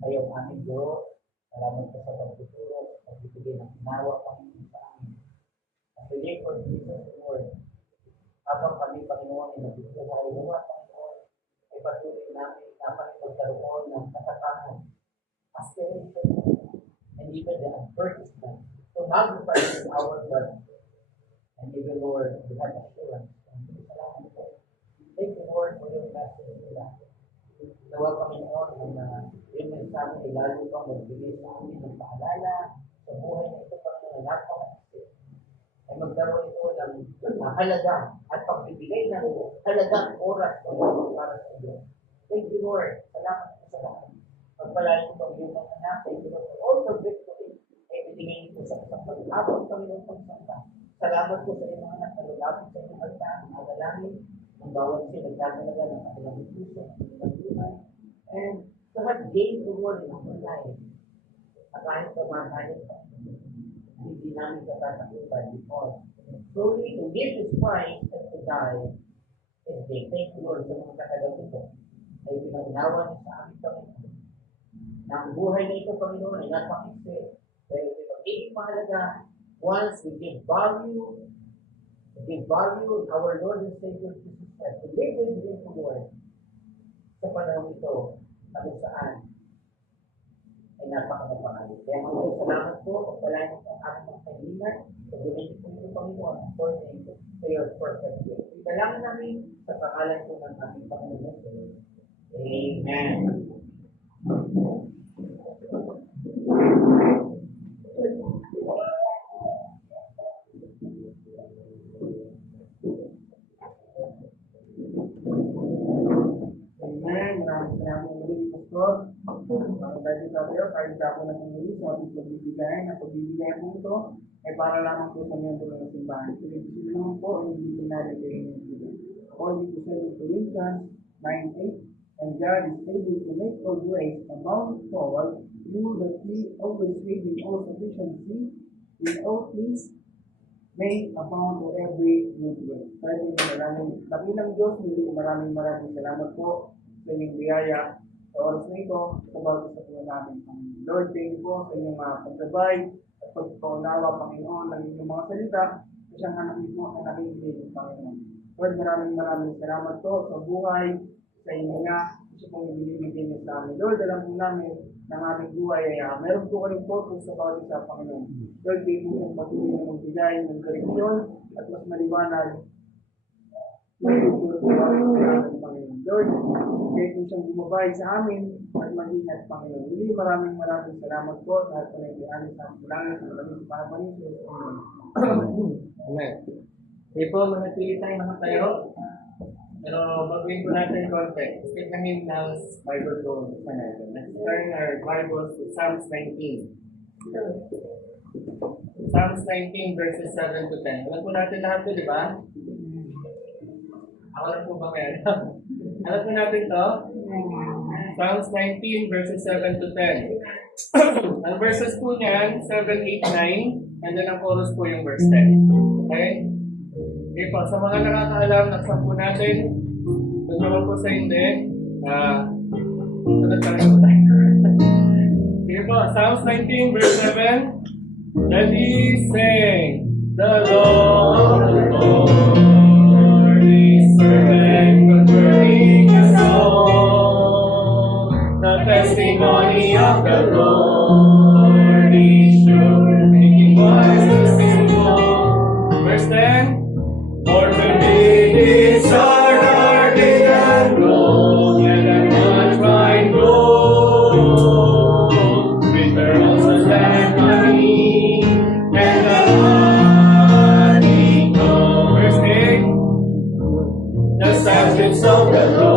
Ngayong aming Diyos, salamat po sa pagtuturo, sa pagbibigay ng unawa, Panginoon, sa amin. At we live for Jesus, Lord. Habang kami, Panginoon, ay nagbubuhay, nawa, Panginoon, ay patuloy namin dapat magkaroon ng katatahan, aspiration, and even the advertisement to magnify our God. And even, Lord, we have assurance. Thank you, salamat po. Thank you, Lord, for your message nila. Nawa, Panginoon, na yung mensahe ay lalo pang magbigay sa amin ng paalala sa buhay na ito, Panginoon, na napaka-isip. Ay magkaroon ito ng halaga at pag magbibigay ng halagang oras para sa iyo. Thank you, Lord. Salamat po sa lahat. Pagpalain ko ang iyong mga anak. Thank you, Lord, for all the victory ay binigay ko sa pag-abot Panginoon pagsamba. Salamat po sa iyong mga anak na lulapit sa iyong altar, ang dalangin, ang bawat siya nagkakalaga ng kanilang puso, ng kanilang buhay. And so what gain the Lord in our life? At kahit sa mga kahit pa, hindi namin katatakutan because truly to give His Christ and to die is the thank you, Lord, sa mga kakalaga ko ay pinagnawa niyo sa aming Panginoon. Na ang buhay na ito, Panginoon, ay napakisip. Pero ito magiging mahalaga once we give value in our Lord and Savior Jesus Christ. To live with Him, Lord, sa panahon ito, na kung saan ay napakamapangalit. Kaya mga salamat po, pagpalain po ang aming mga kaibigan, pag-ulit po yung Panginoon, according to your perfect will. Italangin namin sa pangalan po ng aming Panginoon. Amen. Amen. Maraming salamat muli, Pastor. Dahil tayo, kahit ako na muli sa ating pagbibigay, na pagbibigay po ito ay para lamang po sa miyembro ng simbahan. Sila naman po ang hindi nalalagay ng bigay. According to 2 Corinthians 9:8, and God is able to make all grace abound toward you, that He always live in all sufficiency, in all things, may abound to every good work. Kaya po maraming ng Diyos, muli maraming salamat po sa inyong biyaya sa oras na ito, sa bawat isa po namin. Lord, thank you po sa inyong pagkabay at pagpaunawa, Panginoon, ng inyong mga salita sa siyang anak niyo na nakikinig ng Panginoon. Lord, maraming salamat po sa buhay, sa inyo nga, kasi pong ibinibigay niyo sa amin. Lord, alam po namin na ang aming buhay ay meron po kayong focus sa bawat isa, Panginoon. Lord, kayo po yung patuloy na magbigay ng koreksyon at mas maliwanag na tutulog po kami sa amin, Panginoon. Lord, kayo po siyang bumabay sa amin at mag-ingat, Panginoon. Hindi maraming salamat po at panayaan sa ambulangan sa maraming panapanin sa Panginoon. Amen. Okay po, manatili tayo nakatayo. Pero baguhin ko natin konti. Skip na ng Bible ko sa natin. Let's turn our Bibles to Psalms 19. Psalms 19 verses 7 to 10. Alam po natin lahat ito, di ba? Ako lang po ba kaya? Alam po natin ito? Psalms 19 verses 7 to 10. Ang verses po niyan, 7, 8, 9. And then ang chorus po yung verse 10. Okay? Okay po, sa mga nakakaalam, nakasam po natin. Kung naman po sa hindi, sunod pa rin po tayo. Sige po, Psalms 19 verse 7. Ready, sing. The Lord is perfect, concerning His soul. The testimony of the Lord is sure, making wise the simple. Verse 10. For to me these are harder than gold, and a much fine gold, with pearls and honey, and the honeycomb. Verse 8. The statutes of the Lord